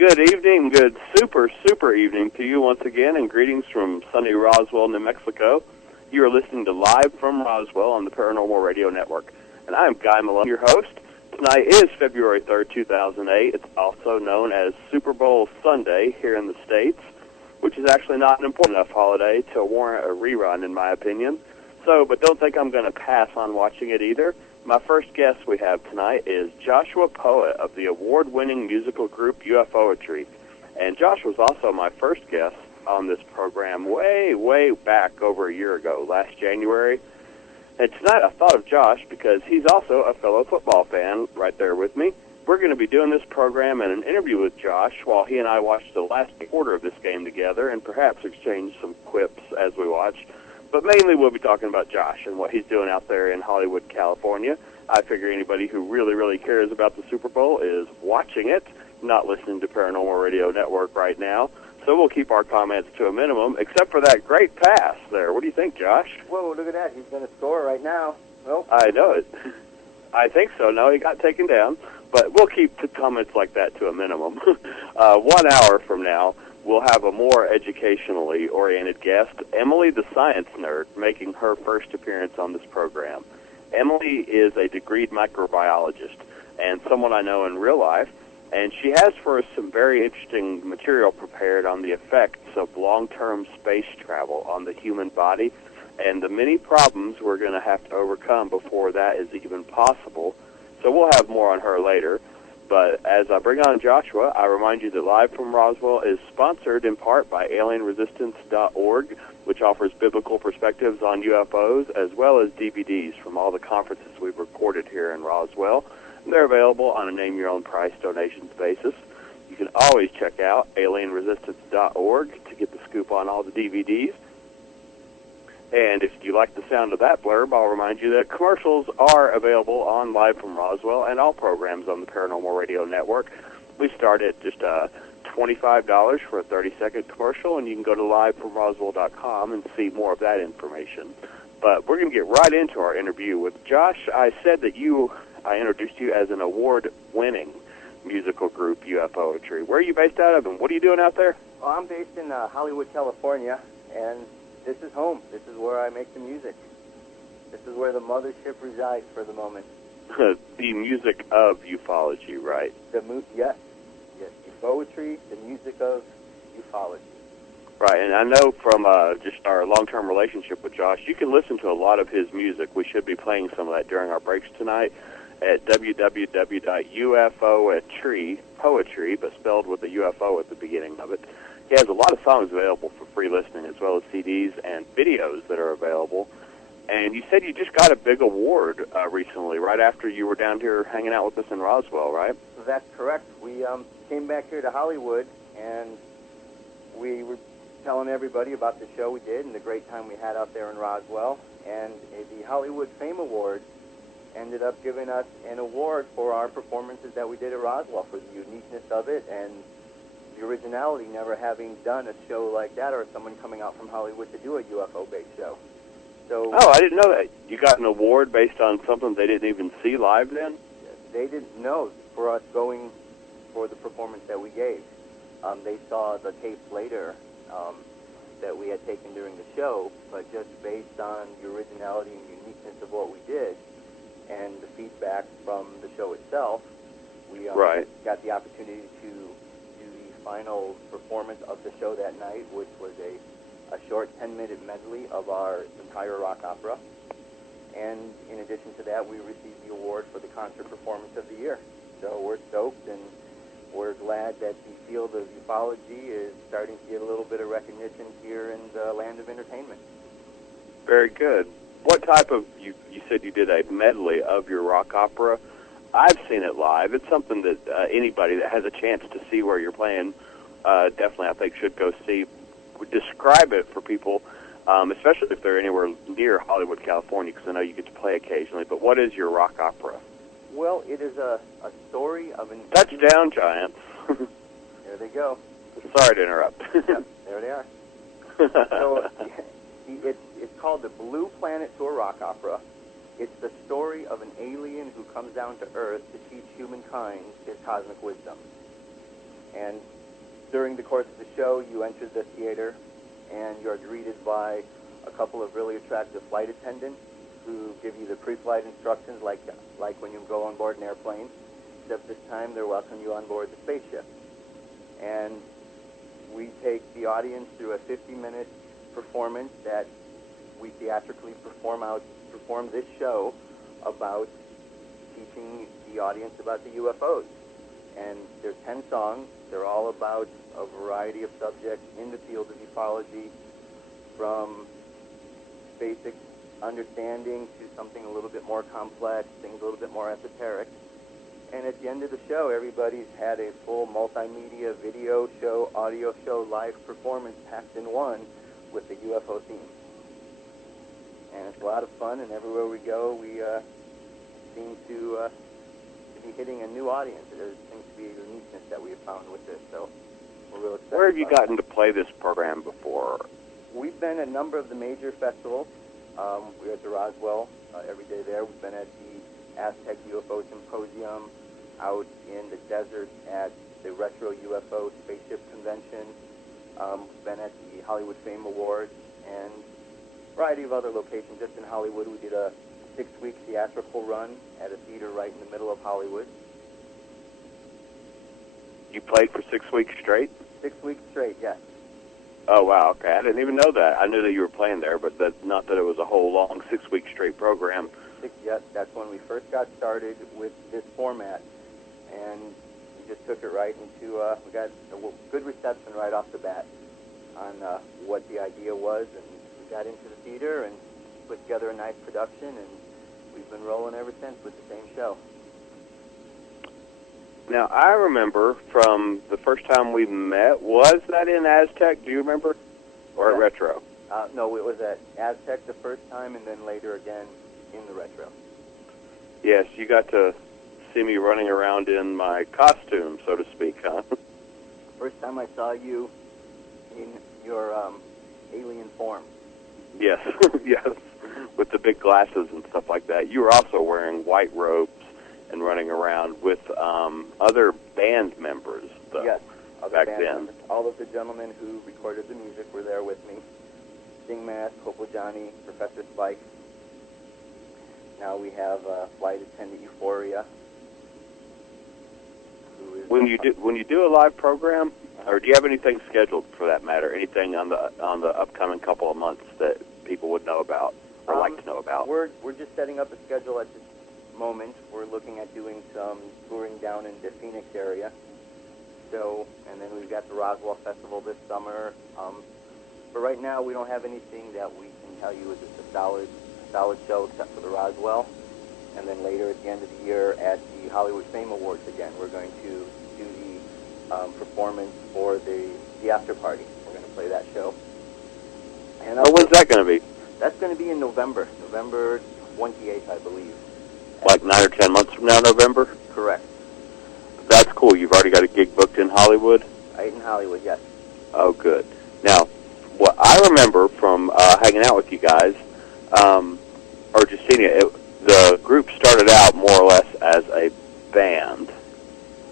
Good evening, good super evening to you once again, and greetings from sunny Roswell, New Mexico. You are listening to Live from Roswell on the Paranormal Radio Network, and I am Guy Malone, your host. Tonight is February 3rd, 2008. It's also known as Super Bowl Sunday here in the States, which is actually not an important enough holiday to warrant a rerun, in my opinion. But don't think I'm going to pass on watching it either. My first guest we have tonight is Joshua Poet of the award-winning musical group UFOetry. And Josh was also my first guest on this program way back over a year ago, last January. And tonight I thought of Josh because he's also a fellow football fan right there with me. We're going to be doing this program and an interview with Josh while he and I watch the last quarter of this game together and perhaps exchange some quips as we watch. But mainly we'll be talking about Josh and what he's doing out there in Hollywood, California. I figure anybody who really cares about the Super Bowl is watching it, not listening to Paranormal Radio Network right now. So we'll keep our comments to a minimum, except for that great pass there. What do you think, Josh? Whoa, look at that. He's going to score right now. Well, I know it. I think so. No, he got taken down. But we'll keep the comments like that to a minimum. 1 hour from now, we'll have a more educationally oriented guest, Emily the Science Nerd, making her first appearance on this program. Emily is a degreed microbiologist and someone I know in real life, and she has for us some very interesting material prepared on the effects of long-term space travel on the human body and the many problems we're going to have to overcome before that is even possible. So we'll have more on her later. But as I bring on Joshua, I remind you that Live from Roswell is sponsored in part by alienresistance.org, which offers biblical perspectives on UFOs, as well as DVDs from all the conferences we've recorded here in Roswell. And they're available on a name-your-own-price donations basis. You can always check out alienresistance.org to get the scoop on all the DVDs. And if you like the sound of that blurb, I'll remind you that commercials are available on Live from Roswell and all programs on the Paranormal Radio Network. We start at just $25 for a 30-second commercial, and you can go to livefromroswell.com and see more of that information. But we're going to get right into our interview with Josh. I said that I introduced you as an award-winning musical group, UFOetry. Where are you based out of, and what are you doing out there? Well, I'm based in Hollywood, California, and this is home. This is where I make the music. This is where the mothership resides for the moment. The music of ufology, right? Yes, UFOetry, the music of ufology. Right, and I know from just our long-term relationship with Josh, you can listen to a lot of his music. We should be playing some of that during our breaks tonight at www.ufoetry, poetry, but spelled with a UFO at the beginning of it. He has a lot of songs available for free listening, as well as CDs and videos that are available. And you said you just got a big award recently, right after you were down here hanging out with us in Roswell, right? That's correct. We came back here to Hollywood, and we were telling everybody about the show we did and the great time we had out there in Roswell. And the Hollywood Fame Awards ended up giving us an award for our performances that we did at Roswell, for the uniqueness of it and the originality, never having done a show like that or someone coming out from Hollywood to do a UFO-based show. So, I didn't know that. You got an award based on something they didn't even see live then? They didn't know for us going for the performance that we gave. They saw the tapes later that we had taken during the show, but just based on the originality and uniqueness of what we did and the feedback from the show itself, we got the opportunity to final performance of the show that night, which was a short 10-minute medley of our entire rock opera. And in addition to that, we received the award for the concert performance of the year. So we're stoked, and we're glad that the field of ufology is starting to get a little bit of recognition here in the land of entertainment. Very good. What type of, you said you did a medley of your rock opera. I've seen it live. It's something that anybody that has a chance to see where you're playing definitely, I think, should go see. Describe it for people, especially if they're anywhere near Hollywood, California, because I know you get to play occasionally. But what is your rock opera? Well, it is a story of an... Touchdown, Giants. There they go. Sorry to interrupt. Yep, there they are. So it's called the Blue Planet Tour Rock Opera. It's the story of an alien who comes down to Earth to teach humankind his cosmic wisdom. And during the course of the show, you enter the theater, and you're greeted by a couple of really attractive flight attendants who give you the pre-flight instructions like when you go on board an airplane, except this time they're welcoming you on board the spaceship. And we take the audience through a 50-minute performance that we theatrically perform this show about teaching the audience about the UFOs. And there's 10 songs. They're all about a variety of subjects in the field of ufology, from basic understanding to something a little bit more complex, things a little bit more esoteric. And at the end of the show, everybody's had a full multimedia video show, audio show, live performance packed in one with the UFO theme. And it's a lot of fun, and everywhere we go, we seem to be hitting a new audience. There seems to be a uniqueness that we have found with this, so we're real excited. Where have you gotten to play this program before? We've been at a number of the major festivals. We're at the Roswell every day there. We've been at the Aztec UFO Symposium, out in the desert at the Retro UFO Spaceship Convention. We've been at the Hollywood Fame Awards, and a variety of other locations. Just in Hollywood, we did a 6-week theatrical run at a theater right in the middle of Hollywood. You played for 6 weeks straight? 6 weeks straight, yes. Oh, wow, okay. I didn't even know that. I knew that you were playing there, but not that it was a whole long 6 week straight program. Yes, that's when we first got started with this format, and we just took it right into, we got a good reception right off the bat on what the idea was, and we got into the theater and put together a nice production, and we've been rolling ever since with the same show. Now, I remember from the first time we met, was that in Aztec, do you remember? Or at Retro? No, it was at Aztec the first time, and then later again in the Retro. Yes, you got to see me running around in my costume, so to speak, huh? First time I saw you in your alien form. Yes, yes, with the big glasses and stuff like that. You were also wearing white robes and running around with other band members, though, yes, back then. Members. All of the gentlemen who recorded the music were there with me. Sting Mask, Hopeful Johnny, Professor Spike. Now we have Flight Attendant Euphoria. When you do a live program, or do you have anything scheduled for that matter? Anything on the upcoming couple of months that people would know about or like to know about? We're just setting up a schedule at this moment. We're looking at doing some touring down in the Phoenix area. So, and then we've got the Roswell Festival this summer. But right now, we don't have anything that we can tell you is a solid show except for the Roswell. And then later at the end of the year at the Hollywood Fame Awards again, we're going to do the performance for the after party. We're going to play that show. And when's that going to be? That's going to be in November 28th, I believe. Like 9 or 10 months from now, November? Correct. That's cool. You've already got a gig booked in Hollywood? Right in Hollywood, yes. Oh, good. Now, what I remember from hanging out with you guys, or just seeing it, the group started out more or less as a band.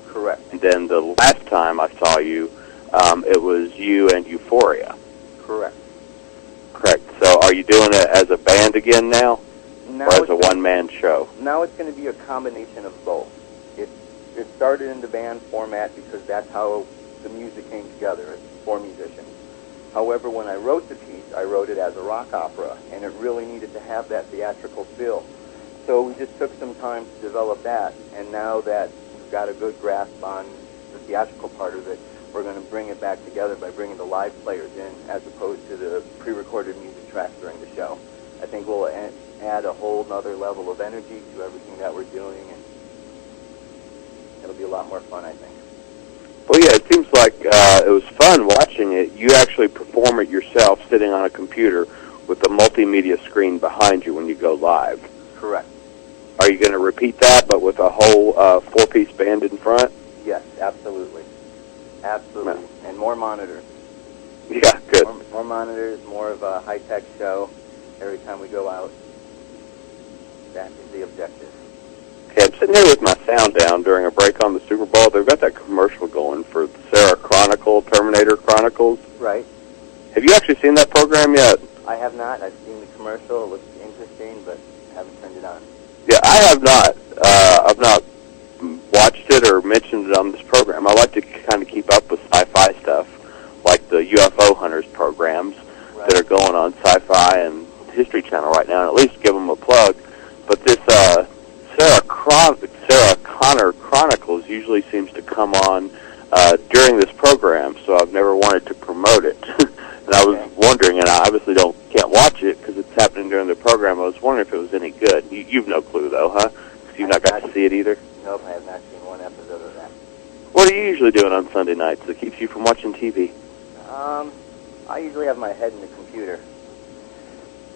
Correct. And then the last time I saw you, it was you and Euphoria. Correct. Correct. So are you doing it as a band again now? Now or as a one-man show? Now it's going to be a combination of both. It started in the band format because that's how the music came together, for musicians. However, when I wrote the piece, I wrote it as a rock opera, and it really needed to have that theatrical feel. So we just took some time to develop that, and now that we've got a good grasp on the theatrical part of it, we're going to bring it back together by bringing the live players in as opposed to the pre-recorded music tracks during the show. I think we'll add a whole other level of energy to everything that we're doing, and it'll be a lot more fun, I think. Well, yeah, it seems like it was fun watching it. You actually perform it yourself sitting on a computer with a multimedia screen behind you when you go live. Correct. Are you going to repeat that, but with a whole four-piece band in front? Yes, absolutely. Absolutely. Yeah. And more monitors. Yeah, good. More monitors, more of a high-tech show every time we go out. That is the objective. And sitting here with my sound down during a break on the Super Bowl. They've got that commercial going for the Sarah Chronicle, Terminator Chronicles. Right. Have you actually seen that program yet? I have not. I've seen the commercial. It looks interesting, but haven't turned it on. Yeah, I have not. I've not watched it or mentioned it on this program. I like to kind of keep up with sci-fi stuff, like the UFO Hunters programs that are going on Sci-Fi and History Channel right now, and at least give them a plug. But this Sarah Connor Chronicles usually seems to come on during this program, so I've never wanted to promote it. And I was wondering, and I obviously can't watch it because it's happening during the program. I was wondering if it was any good. You've no clue, though, huh? You've not got to see it either? Nope, I have not seen one episode of that. What are you usually doing on Sunday nights that keeps you from watching TV? I usually have my head in the computer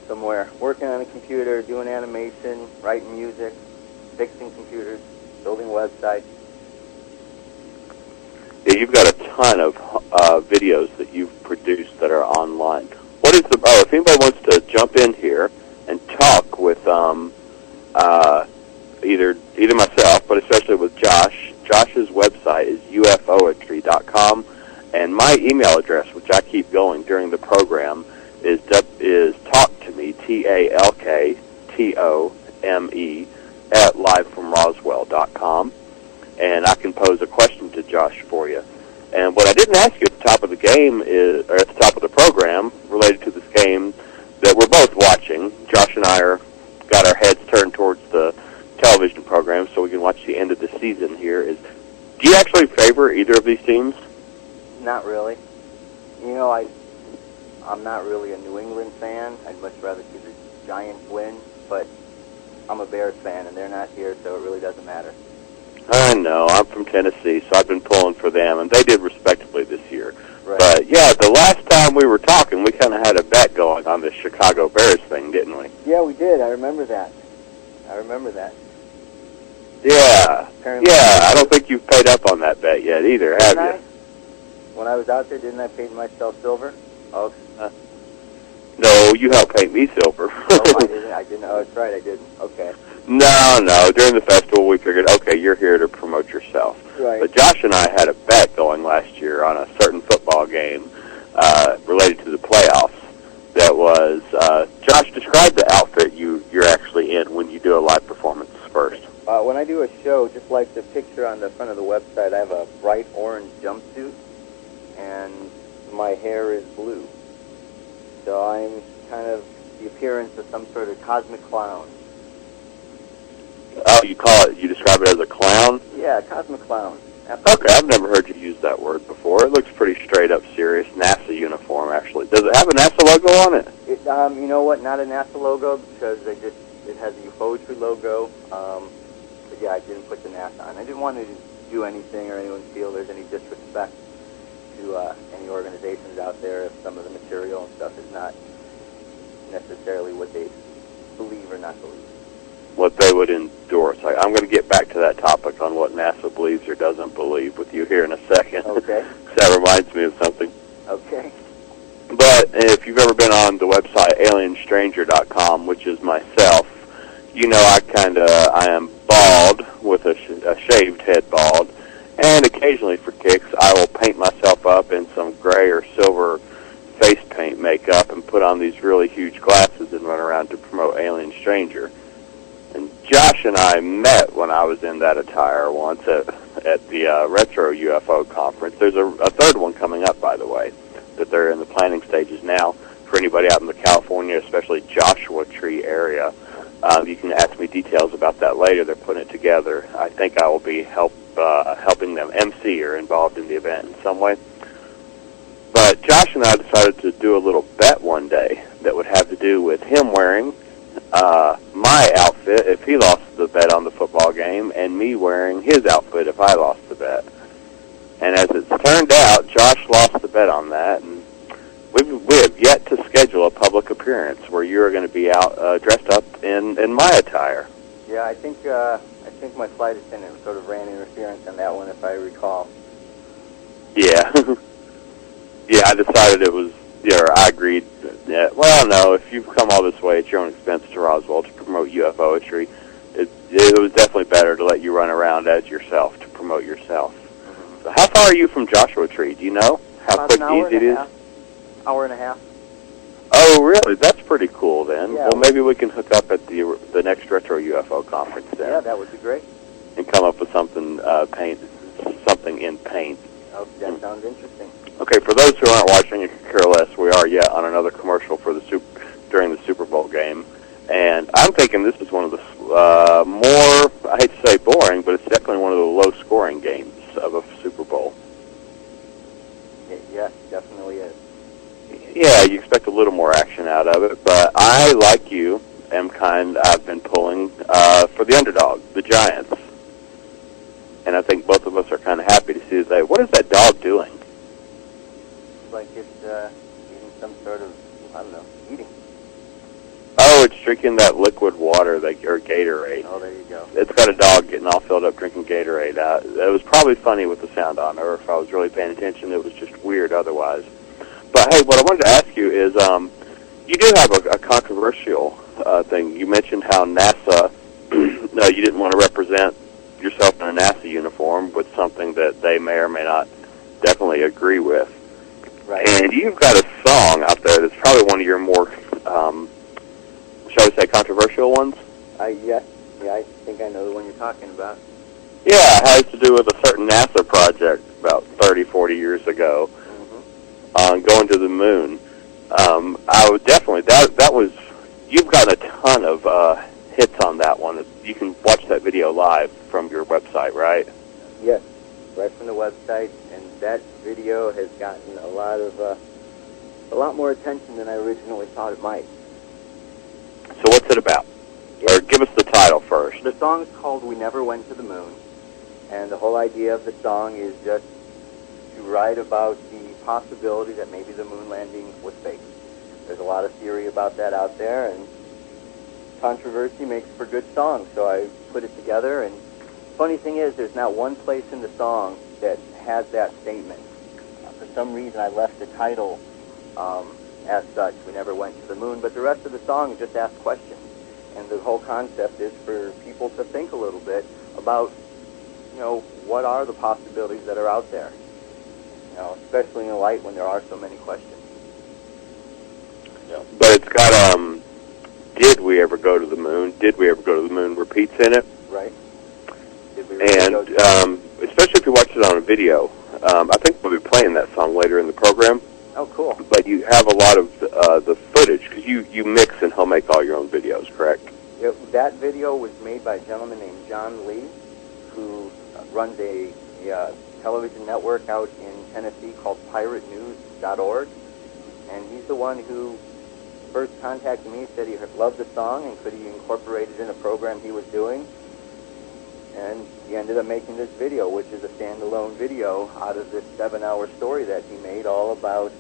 somewhere, working on a computer, doing animation, writing music, fixing computers, building websites. Yeah, you've got a ton of videos that you've produced that are online. What is if anybody wants to jump in here and talk with either myself, but especially with Josh, Josh's website is ufoetry.com, and my email address, which I keep going during the program, is talktome, TALKTOME, at livefromroswell.com. And I can pose a question to Josh for you. And what I didn't ask you at the top of the game or at the top of the program, related to this game that we're both watching. Josh and I got our heads turned towards the television program, so we can watch the end of the season here. Do you actually favor either of these teams? Not really. You know, I'm not really a New England fan. I'd much rather see the Giants win, but I'm a Bears fan, and they're not here, so it really doesn't matter. I know. I'm from Tennessee, so I've been pulling for them, and they did respectably this year. Right. But, yeah, the last time we were talking, we kind of had a bet going on this Chicago Bears thing, didn't we? Yeah, we did. I remember that. Yeah. Apparently I don't think you've paid up on that bet yet either, have you? When I was out there, didn't I paint myself silver? Oh, no, you helped paint me silver. I didn't. Oh, that's right, I didn't. Okay. No. During the festival, we figured, okay, you're here to promote yourself. Right. But Josh and I had a bet going last year on a certain football game related to the playoffs. That was, Josh, describe the outfit you're actually in when you do a live performance first. When I do a show, just like the picture on the front of the website, I have a bright orange jumpsuit, and my hair is blue. So I'm kind of the appearance of some sort of cosmic clown. Oh, you describe it as a clown? Yeah, cosmic clown. Absolutely. Okay, I've never heard you use that word before. It looks pretty straight up serious. NASA uniform, actually. Does it have a NASA logo on it? You know what? Not a NASA logo because it has a UFOetry logo. But yeah, I didn't put the NASA on. I didn't want to do anything or anyone feel there's any disrespect to any organizations out there if some of the material and stuff is not necessarily what they believe or not believe. What they would endorse. I'm going to get back to that topic on what NASA believes or doesn't believe with you here in a second. Okay. That reminds me of something. Okay. But if you've ever been on the website alienstranger.com, which is myself, you know I am bald with a shaved head bald, and occasionally for kicks I will paint myself up in some gray or silver face paint makeup and put on these really huge glasses and run around to promote Alien Stranger. And Josh and I met when I was in that attire once at the Retro UFO conference. There's a third one coming up, by the way, that they're in the planning stages now. For anybody out in the California, especially Joshua Tree area, you can ask me details about that later. They're putting it together. I think I will be helping them MC or involved in the event in some way. But Josh and I decided to do a little bet one day that would have to do with him wearing my outfit if he lost the bet on the football game, and me wearing his outfit if I lost the bet. And as it's turned out, Josh lost the bet on that, and we have yet to schedule a public appearance where you're going to be out dressed up in my attire. Yeah, I think my flight attendant sort of ran interference on that one, if I recall. Yeah. Yeah, I decided it was, I agreed. Well, no, if you've come all this way at your own expense to Roswell to promote UFOetry, it was definitely better to let you run around as yourself, to promote yourself. So how far are you from Joshua Tree? Do you know how About quick an and hour easy it and a is? half. Hour and a half. Oh, really? That's pretty cool then. Yeah. Well, maybe we can hook up at the next Retro UFO conference then. Yeah, that would be great. And come up with something something in paint. Oh, that sounds interesting. Okay, for those who aren't watching and could care less, we are yet on another commercial for during the Super Bowl game, and I'm thinking this is one of the more, I hate to say boring, but it's definitely one of the low-scoring games of a Super Bowl. Yes, definitely is. Yeah, you expect a little more action out of it, but I, like you, I've been pulling for the underdog, the Giants. And I think both of us are kind of happy to see that. What is that dog doing? It's like it's eating some sort of, I don't know, eating. Oh, it's drinking that liquid water, or Gatorade. Oh, there you go. It's got a dog getting all filled up drinking Gatorade. It was probably funny with the sound on, or if I was really paying attention, it was just weird otherwise. But hey, what I wanted to ask you is, you do have a controversial thing. You mentioned how NASA, no, you didn't want to represent yourself in a NASA uniform with something that they may or may not definitely agree with. Right. And you've got a song out there that's probably one of your more, shall we say, controversial ones? Yes. Yeah, I think I know the one you're talking about. Yeah, it has to do with a certain NASA project about 30, 40 years ago, going to the moon. I would definitely, that was, you've got a ton of hits on that one. You can watch that video live from your website, right? Yes, right from the website, and that video has gotten a lot more attention than I originally thought it might. So what's it about? Or give us the title first. The song's called "We Never Went to the Moon," and the whole idea of the song is just to write about the possibility that maybe the moon landing was fake. There's a lot of theory about that out there, and controversy makes for good songs, so I put it together. And funny thing is, there's not one place in the song that has that statement. For some reason, I left the title as such, "We Never Went to the Moon," but the rest of the song just asks questions. And the whole concept is for people to think a little bit about, what are the possibilities that are out there, especially in light when there are so many questions. But it's got, did we ever go to the moon? Did we ever go to the moon? Repeats in it. Right. Did we really And especially if you watch it on a video, I think we'll be playing that song later in the program. Oh, cool. But you have a lot of the footage, because you mix and home make all your own videos, correct? That video was made by a gentleman named John Lee, who runs a television network out in Tennessee called piratenews.org. And he's the one who first contacted me, said he loved the song and could he incorporate it in a program he was doing. And he ended up making this video, which is a standalone video out of this 7-hour story that he made all about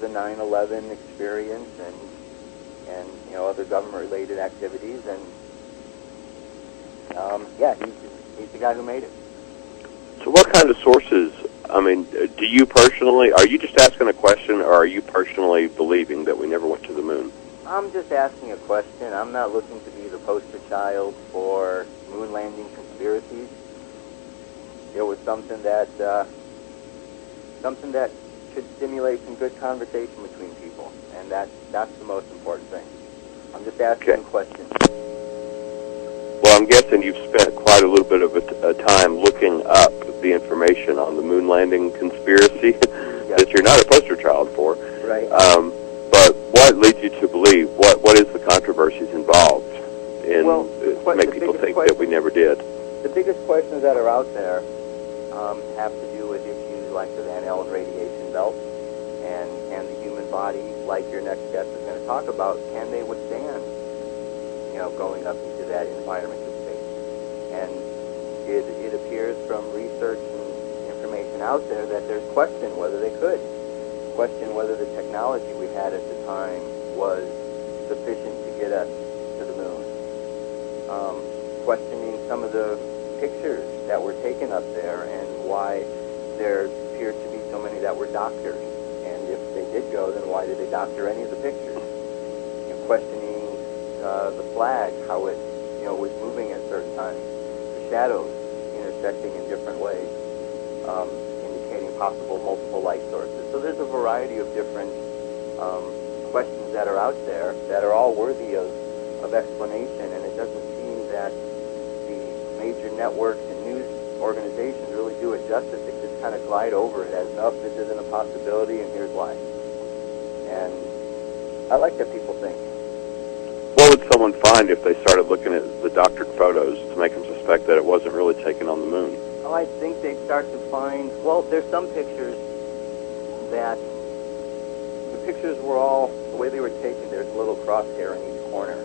the 9/11 experience and other government-related activities. And he's the guy who made it. So what kind of sources, do you personally, are you just asking a question, or are you personally believing that we never went to the moon? I'm just asking a question. I'm not looking to be the poster child for moon landing conspiracies. It was something that should stimulate some good conversation between people, and that's the most important thing. I'm just asking questions. Well, I'm guessing you've spent quite a little bit of a time looking up the information on the moon landing conspiracy that you're not a poster child for. Right. But what leads you to believe? What is the controversies involved in to make people think that we never did? The biggest questions that are out there have to do with issues like the Van Allen radiation belt and the human body, like your next guest is going to talk about. Can they withstand, going up into that environment of space? And it appears from research and information out there that there's question whether they could. Question whether the technology we had at the time was sufficient to get us to the moon. Questioning some of the pictures that were taken up there and why there appeared to be so many that were doctored. And if they did go, then why did they doctor any of the pictures? Questioning the flag, how it was moving at certain times. The shadows intersecting in different ways, indicating possible multiple light sources. So there's a variety of different questions that are out there that are all worthy of explanation, and it doesn't seem that the major networks and news organizations really do it justice. They just kind of glide over it as, nope, this isn't a possibility, and here's why. And I like that people think. What would someone find if they started looking at the doctored photos to make them suspect that it wasn't really taken on the moon? Oh, I think they'd start to find, well, there's some pictures that the pictures were all, the way they were taken, there's a little crosshair in each corner.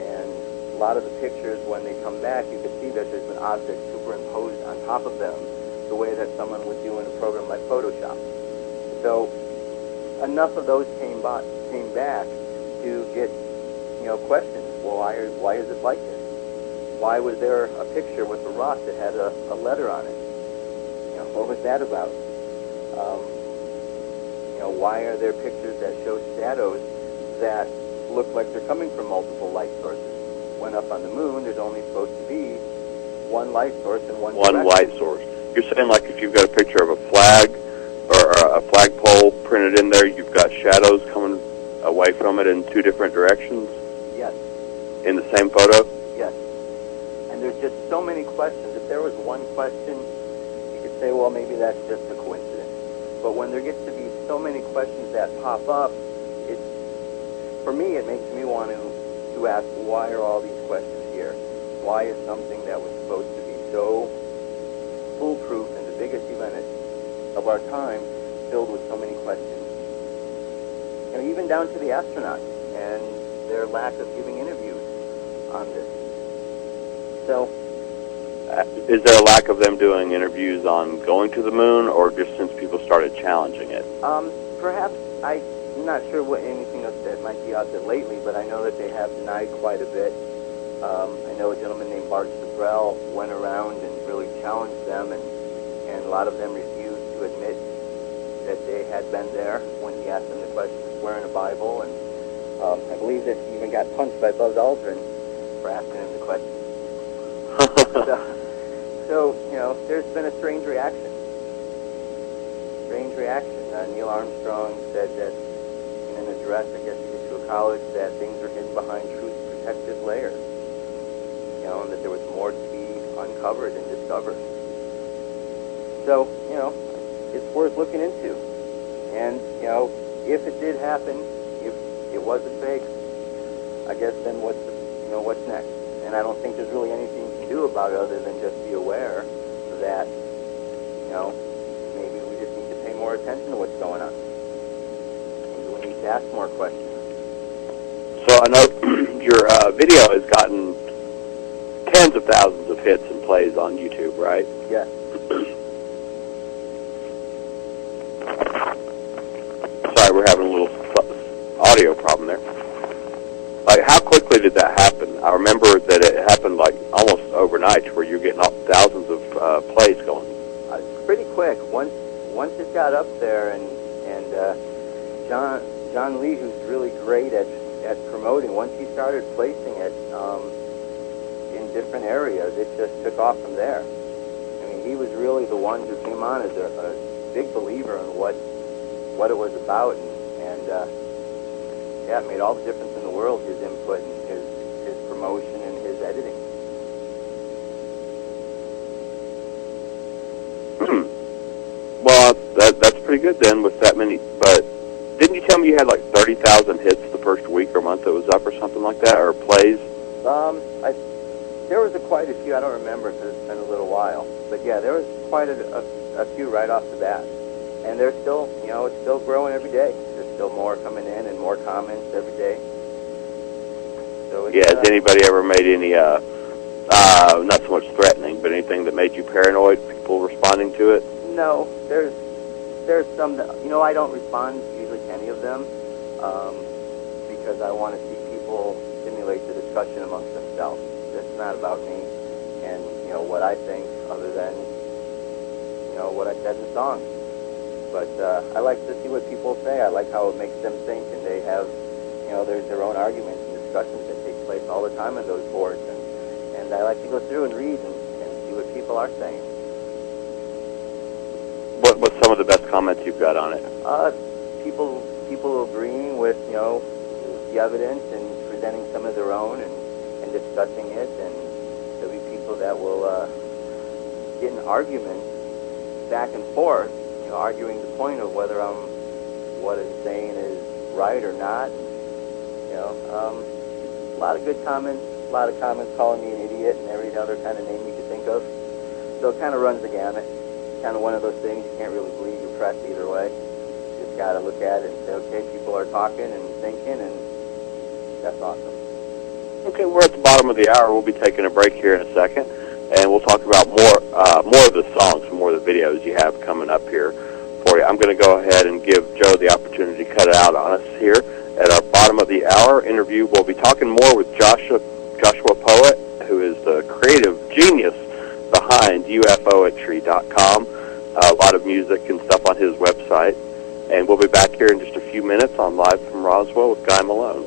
And a lot of the pictures, when they come back, you can see that there's an object superimposed on top of them, the way that someone would do in a program like Photoshop. So enough of those came back to get, questions. Well, why is it like this? Why was there a picture with a rock that had a letter on it? What was that about? Why are there pictures that show shadows that look like they're coming from multiple light sources? When up on the moon, there's only supposed to be one light source and one direction. Light source. You're saying, like, if you've got a picture of a flag or a flagpole printed in there, you've got shadows coming away from it in two different directions? Yes. In the same photo? Yes. And there's just so many questions. If there was one question, you could say, well, maybe that's just a coincidence. But when there gets to be so many questions that pop up, for me, it makes me want to ask, why are all these questions here? Why is something that was supposed to be so foolproof and the biggest event of our time filled with so many questions? Even down to the astronauts and their lack of giving interviews on this. So, is there a lack of them doing interviews on going to the moon, or just since people started challenging it? Perhaps. I'm not sure what anything else that might be out there lately, but I know that they have denied quite a bit. I know a gentleman named Bart Sabrell went around and really challenged them, and a lot of them refused to admit that they had been there when he asked them the question, swearing a Bible, and I believe that he even got punched by Buzz Aldrin for asking him the question. So, there's been a strange reaction. Neil Armstrong said that in an address, I guess he did to a college, that things are hidden behind truth's protective layers. And that there was more to be uncovered and discovered. So, it's worth looking into. And, if it did happen, if it was a fake, I guess then what's next? And I don't think there's really anything you can do about it other than just be aware that, maybe we just need to pay more attention to what's going on. Maybe we need to ask more questions. So I know your video has gotten tens of thousands of hits and plays on YouTube, right? Yes. Sorry, we're having a little audio problem there. Like, how quickly did that happen? I remember that it happened like almost overnight, where you're getting thousands of plays going. Pretty quick. Once it got up there, and John Lee, who's really great at promoting, once he started placing it in different areas, it just took off from there. I mean, he was really the one who came on as a big believer in what it was about, and it made all the difference in the world, his input and his promotion and his editing. Well, that's pretty good then with that many. But didn't you tell me you had like 30,000 hits the first week or month that was up or something like that, or plays? There was quite a few. I don't remember because it's been a little while. But yeah, there was quite a few right off the bat. And they're still, it's still growing every day. There's still more coming in and more comments every day. So it's, has anybody ever made any, not so much threatening, but anything that made you paranoid, people responding to it? No, there's some that, I don't respond usually to any of them because I want to see people stimulate the discussion amongst themselves. It's not about me and, what I think other than, what I said in the song. But I like to see what people say. I like how it makes them think, and they have, there's their own arguments and discussions that take place all the time on those boards. And I like to go through and read and see what people are saying. What's some of the best comments you've got on it? People agreeing with the evidence and presenting some of their own and discussing it, and there'll be people that will get in arguments back and forth, arguing the point of whether what it's saying is right or not. A lot of good comments, a lot of comments calling me an idiot and every other kind of name you could think of. So it kind of runs the gamut. Kind of one of those things you can't really believe your press either way. You just got to look at it and say, okay, people are talking and thinking, and that's awesome. Okay, we're at the bottom of the hour. We'll be taking a break here in a second, and we'll talk about more of the songs, more of the videos you have coming up here for you. I'm going to go ahead and give Joe the opportunity to cut it out on us here at our bottom of the hour interview. We'll be talking more with Joshua Poet, who is the creative genius behind UFOetry.com. A lot of music and stuff on his website. And we'll be back here in just a few minutes on Live from Roswell with Guy Malone.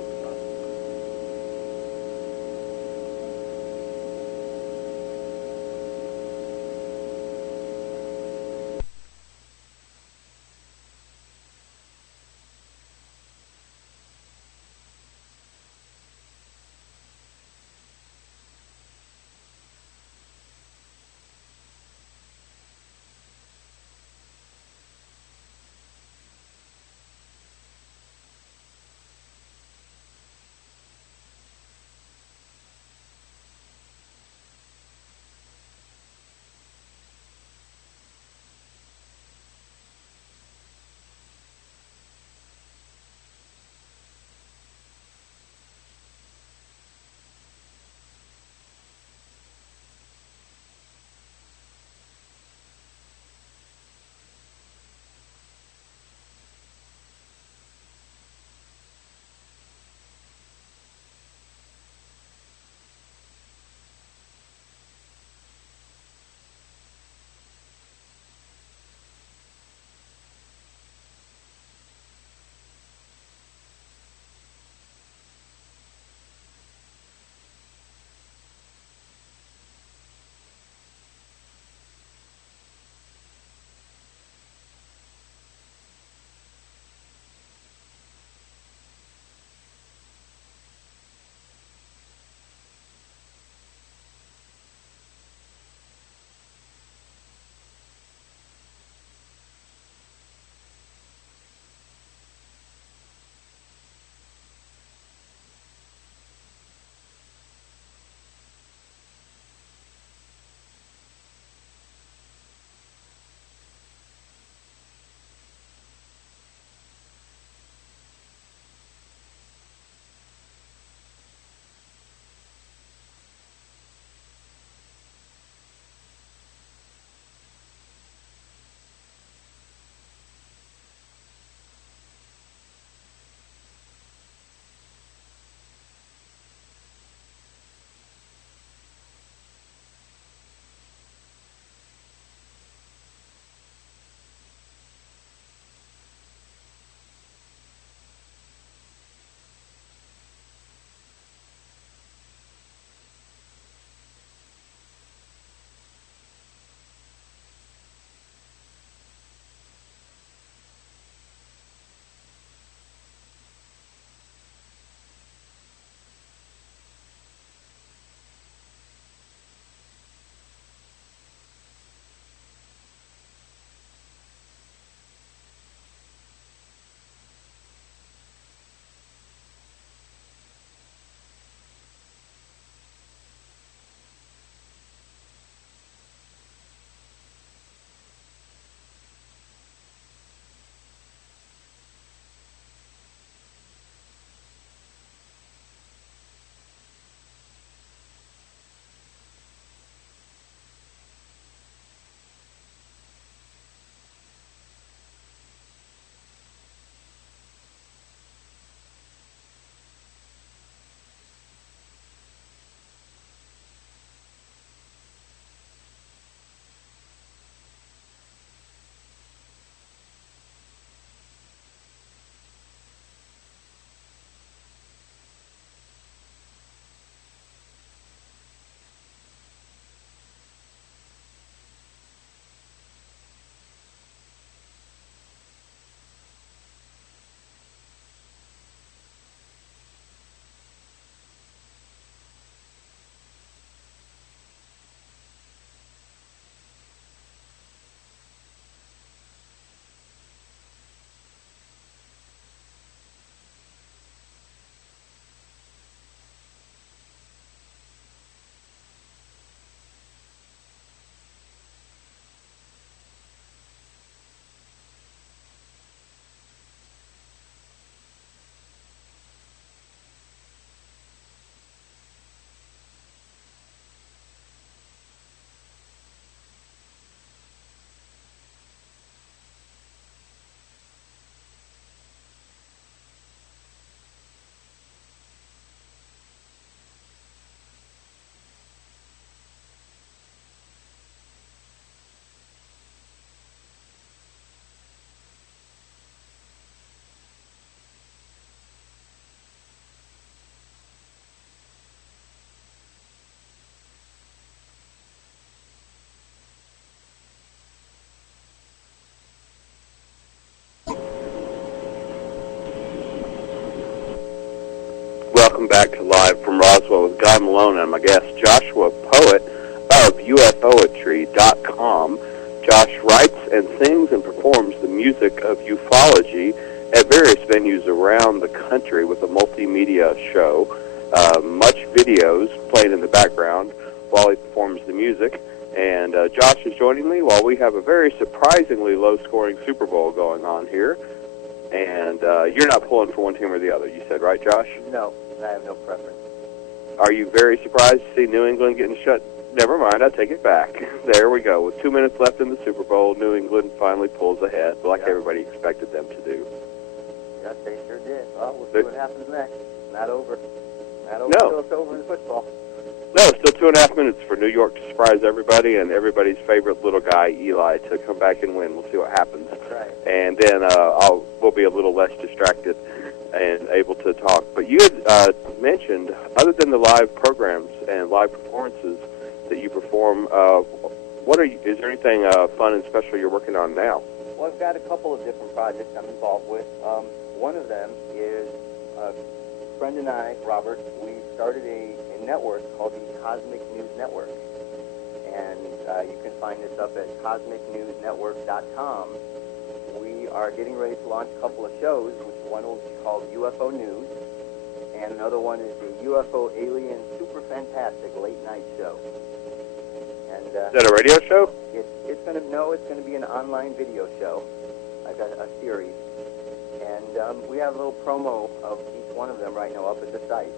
welcome back to Live from Roswell with Guy Malone and my guest, Joshua Poet of UFOetry.com. Josh writes and sings and performs the music of ufology at various venues around the country with a multimedia show, much videos playing in the background while he performs the music. And Josh is joining me while we have a very surprisingly low-scoring Super Bowl going on here. And you're not pulling for one team or the other, you said, right, Josh? No, I have no preference. Are you very surprised to see New England getting shut? Never mind, I take it back. There we go. With 2 minutes left in the Super Bowl, New England finally pulls ahead, like everybody expected them to do. Yes, they sure did. Well, we'll see what happens next. Not over. Not over No. until it's over in football. No, still 2.5 minutes for New York to surprise everybody and everybody's favorite little guy, Eli, to come back and win. We'll see what happens. That's right. And then we'll be a little less distracted and able to talk. But you had mentioned, other than the live programs and live performances that you perform, is there anything fun and special you're working on now? Well, I've got a couple of different projects I'm involved with. One of them is a friend and I, Robert, we started a network called the Cosmic News Network. And you can find this up at cosmicnewsnetwork.com. We are getting ready to launch a couple of shows, which one will be called UFO News, and another one is the UFO Alien Super Fantastic Late Night Show. And is that a radio show? It's going to be an online video show. I've got a series. And we have a little promo of each one of them right now up at the site.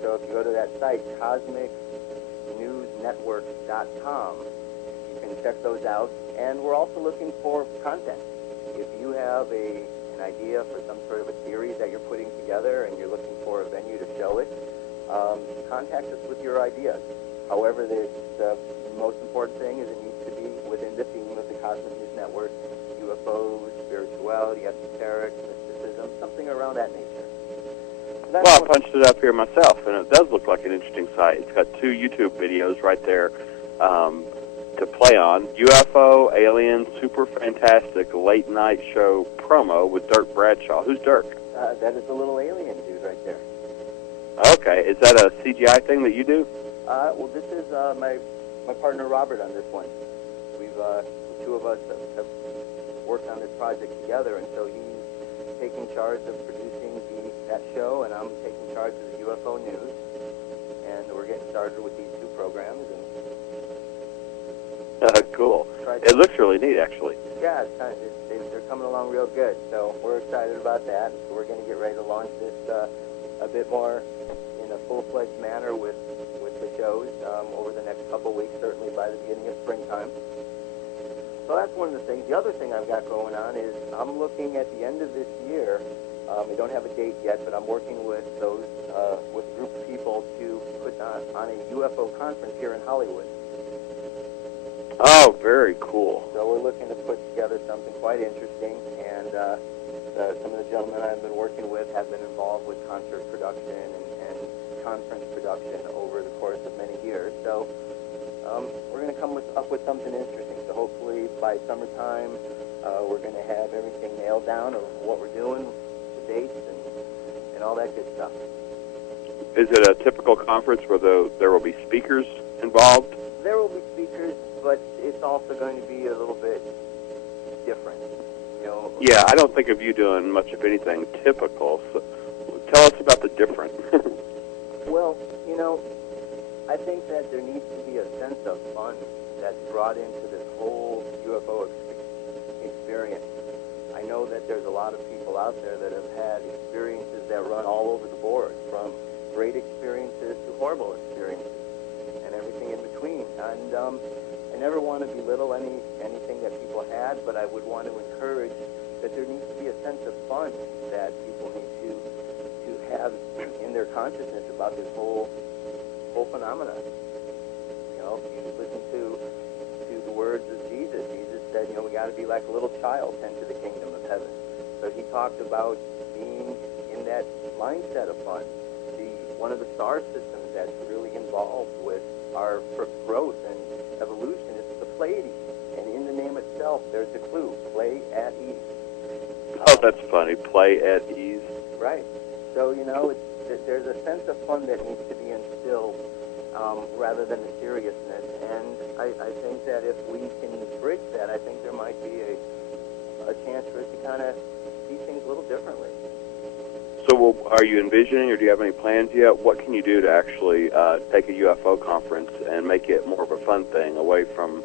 So if you go to that site, cosmicnewsnetwork.com, you can check those out. And we're also looking for content. If you have an idea for some sort of a series that you're putting together and you're looking for a venue to show it, contact us with your ideas. However, the most important thing is it needs to be within the theme of the Cosmic News Network, UFOs, spirituality, esoteric, mysticism, something around that nature. Well, I punched it up here myself, and it does look like an interesting site. It's got 2 YouTube videos right there to play on. UFO, Alien, Super Fantastic, Late Night Show promo with Dirk Bradshaw. Who's Dirk? That is the little alien dude right there. Okay. Is that a CGI thing that you do? Well, this is my partner Robert on this one. We've the two of us have worked on this project together, and so he's taking charge of producing that show, and I'm taking charge of the UFO News, and we're getting started with these 2 programs. Cool. It looks really neat, actually. Yeah, they're coming along real good, so we're excited about that. So we're going to get ready to launch this a bit more in a full-fledged manner with the shows over the next couple of weeks, certainly by the beginning of springtime. So that's one of the things. The other thing I've got going on is I'm looking at the end of this year. We don't have a date yet, but I'm working with with a group of people to put on a UFO conference here in Hollywood. Oh, very cool. So we're looking to put together something quite interesting, and some of the gentlemen I've been working with have been involved with concert production and conference production over the course of many years. So we're going to come up with something interesting. So hopefully by summertime, we're going to have everything nailed down of what we're doing, the dates, and all that good stuff. Is it a typical conference where there will be speakers involved? There will be speakers, but it's also going to be a little bit different. Yeah, I don't think of you doing much of anything typical. So tell us about the different. Well, I think that there needs to be a sense of fun that's brought into this whole UFO experience. I know that there's a lot of people out there that have had experiences that run all over the board, from great experiences to horrible experiences and everything in between. And I never want to belittle anything that people had, but I would want to encourage that there needs to be a sense of fun that people need to have in their consciousness about this whole phenomenon. You listen to the words of Jesus. Jesus said, we got to be like a little child to enter the kingdom of heaven. So he talked about being in that mindset of fun. One of the star systems that's really involved with our growth and evolution is the Pleiades. And in the name itself, there's a clue, play at ease. Oh, that's funny. Play at ease. Right. So, there's a sense of fun that needs to be instilled rather than the seriousness. And I think that if we can bridge that, I think there might be a chance for us to kind of see things a little differently. So are you envisioning, or do you have any plans yet? What can you do to actually take a UFO conference and make it more of a fun thing, away from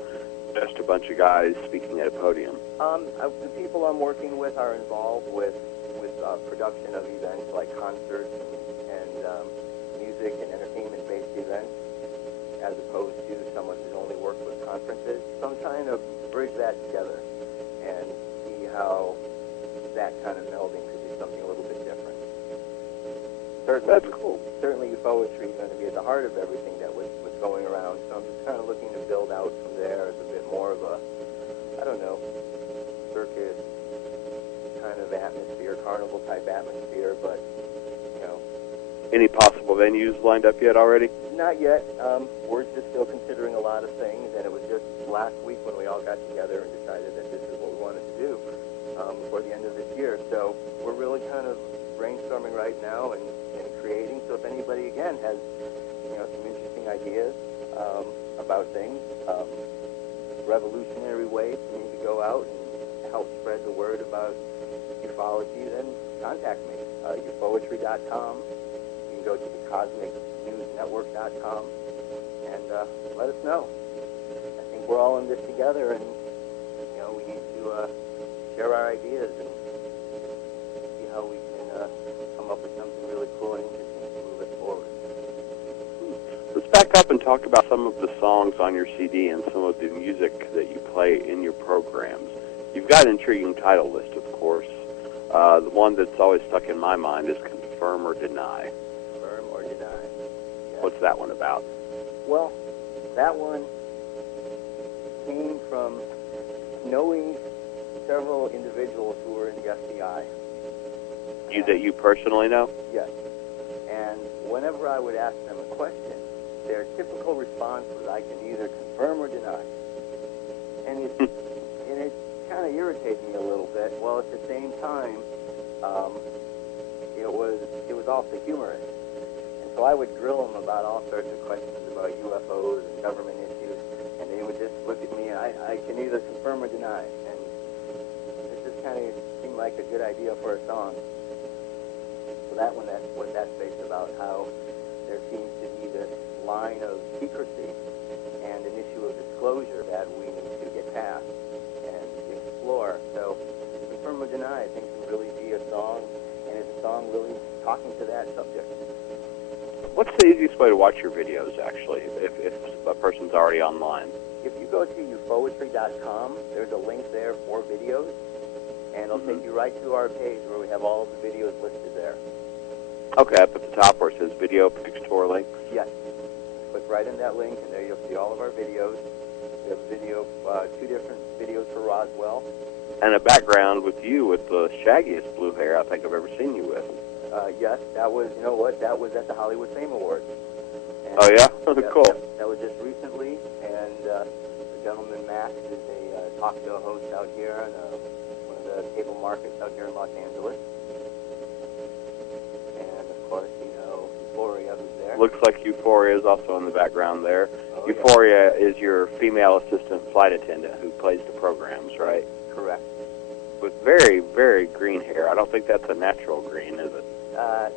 just a bunch of guys speaking at a podium? The people I'm working with are involved with production of events like concerts and music and entertainment-based events, as opposed to someone who's only worked with conferences. So I'm trying to bridge that together and see how that kind of melding could do something a little bit different. Certainly, that's cool. Certainly, poetry is going to be at the heart of everything that was going around. So I'm just kind of looking to build out from there as a bit more of a, circus kind of atmosphere, carnival type atmosphere. But any possible venues lined up yet already? Not yet. We're just still considering a lot of things, and it was just last week when we all got together and decided that this is what we wanted to do before the end of this year. So we're really kind of brainstorming right now and creating. So if anybody, again, has some interesting ideas about things, revolutionary ways for me to go out and help spread the word about ufology, then contact me. Upoetry.com. You can go to the CosmicNewsNetwork.com and let us know. I think we're all in this together, and we need to share our ideas and see how we can come up with something really cool and interesting to move it forward. Let's back up and talk about some of the songs on your CD and some of the music that you play in your programs. You've got an intriguing title list, of course. The one that's always stuck in my mind is Confirm or Deny. Confirm or Deny. Yes. What's that one about? Well, that one came from knowing several individuals who were in the FBI. That you personally know? Yes. And whenever I would ask them a question, their typical response was, I can either confirm or deny. And it kind of irritated me a little bit. Well, at the same time, it was also humorous. And so I would drill them about all sorts of questions about UFOs and government issues, and they would just look at me, and I can either confirm or deny. And it just kind of seemed like a good idea for a song. So that's what that's based about, how there seems to be this line of secrecy and an issue of disclosure that we need to get past and explore. So Confirm or Deny, I think, can really be a song, and it's a song really talking to that subject. What's the easiest way to watch your videos, actually, if a person's already online? If you go to upoetry.com, there's a link there for videos, and it'll take you right to our page where we have all of the videos listed there. Okay, up at the top where it says Video Pics Tour links? Yes. Click right in that link, and there you'll see all of our videos. We have two different videos for Roswell. And a background with you with the shaggiest blue hair I think I've ever seen you with. Yes, that was, that was at the Hollywood Fame Awards. And oh, yeah? Cool. That was just recently, and the gentleman, Max, is a talk show host out here in one of the cable markets out here in Los Angeles. And, of course, Euphoria, who's there. Looks like Euphoria is also in the background there. Oh, Euphoria is your female assistant flight attendant who plays the programs, right? Correct. With very, very green hair. I don't think that's a natural green, is it?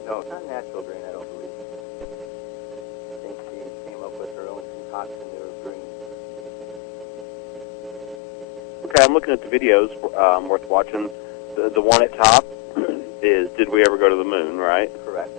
No, it's not natural green, I don't believe. I think she came up with her own concoction of green. Okay, I'm looking at the videos worth watching. The one at top is Did We Ever Go to the Moon, right? Correct.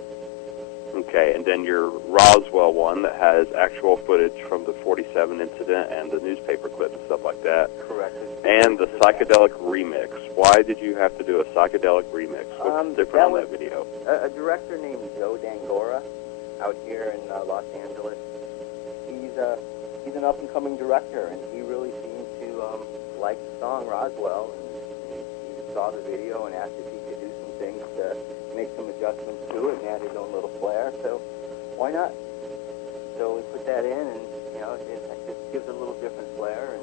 Okay, and then your Roswell one that has actual footage from the 47 incident and the newspaper clip and stuff like that. Correct. And the psychedelic remix. Why did you have to do a psychedelic remix? What's different on that video? A director named Joe Dangora out here in Los Angeles. He's an up-and-coming director, and he really seemed to like the song Roswell. And he saw the video and asked if he could do some things to make some adjustments to it and add his own little flair. So why not? So we put that in, and it just gives a little different flair.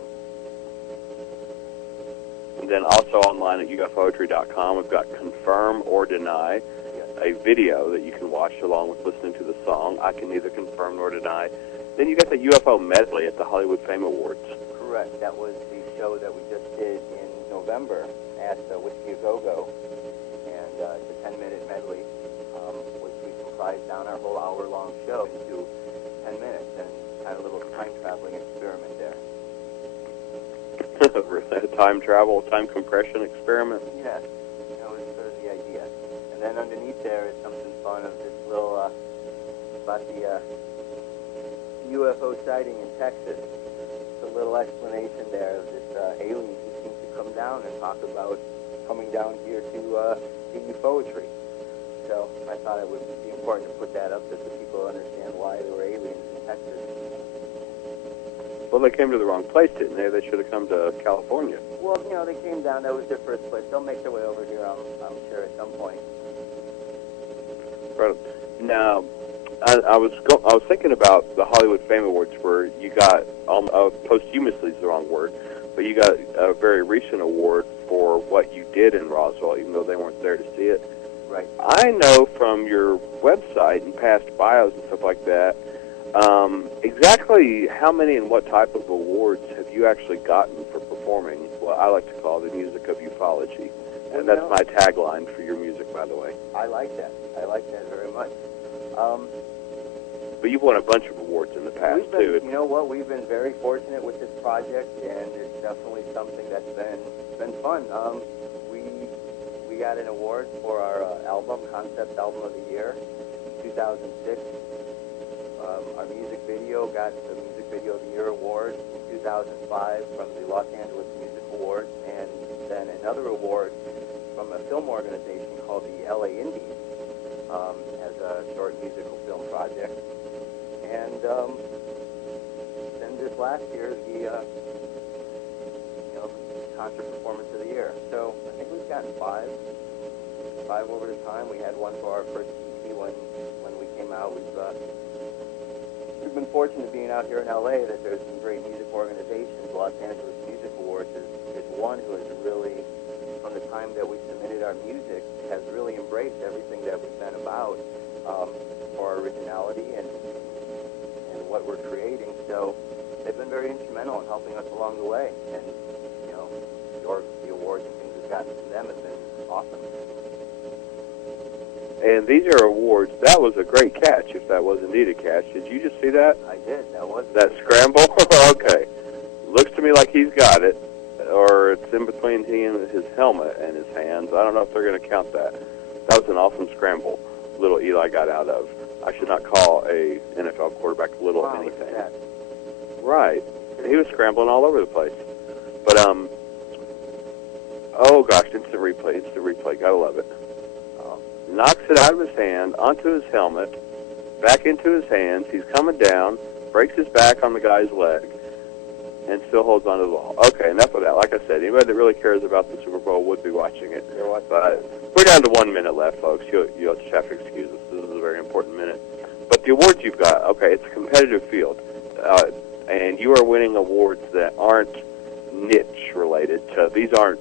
And then also online at ufoetry.com, we've got Confirm or Deny. Yes. a video that you can watch along with listening to the song. I can neither confirm nor deny. Then you got the UFO medley at the Hollywood Fame Awards. Correct. That was the show that we just did in November at Whiskey A Go-Go. And it's a 10-minute medley, which we comprised down our whole hour-long show into 10 minutes, and kind of a little time-traveling experiment there. Time travel, time compression experiment? Yes. That was sort of the idea. And then underneath there is something fun of this little, about the UFO sighting in Texas. It's a little explanation there of this alien who seems to come down and talk about coming down here to do poetry. So I thought it would be important to put that up so that people understand why there were aliens in Texas. Well, they came to the wrong place, didn't they? They should have come to California. Well, you know, they came down. That was their first place. They'll make their way over here, I'm sure, at some point. Right. Now, I was thinking about the Hollywood Fame Awards, where you got posthumously is the wrong word, but you got a very recent award for what you did in Roswell, even though they weren't there to see it. Right. I know from your website and past bios and stuff like that, exactly how many and what type of awards have you actually gotten for performing what I like to call the music of ufology? And that's my tagline for your music, by the way. I like that. I like that very much. But you've won a bunch of awards in the past, too. You know what? We've been very fortunate with this project, and it's definitely something that's been fun. We got an award for our concept album of the year, 2006. Our music video got the Music Video of the Year award in 2005 from the Los Angeles Music Awards, and then another award from a film organization called the LA Indies as a short musical film project. And then this last year, the concert performance of the year. So I think we've gotten five over the time. We had one for our first EP when we came out. We've been fortunate being out here in LA that there's some great music organizations. The Los Angeles Music Awards is one who has really, from the time that we submitted our music, has really embraced everything that we've been about for our originality and what we're creating. So they've been very instrumental in helping us along the way. And, the awards and things we've gotten from them have been awesome. And these are awards. That was a great catch, if that was indeed a catch. Did you just see that? I did. That scramble? Okay. Looks to me like he's got it, or it's in between he and his helmet and his hands. I don't know if they're going to count that. That was an awesome scramble little Eli got out of. I should not call a NFL quarterback little anything. Look at that. Right. He was scrambling all over the place. But, oh gosh, instant replay. Gotta love it. Knocks it out of his hand, onto his helmet, back into his hands. He's coming down, breaks his back on the guy's leg, and still holds onto the ball. Okay, enough of that. Like I said, anybody that really cares about the Super Bowl would be watching it. But we're down to 1 minute left, folks. You'll just have to excuse us. This is a very important minute. But the awards you've got, okay, it's a competitive field. And you are winning awards that aren't niche related. These aren't,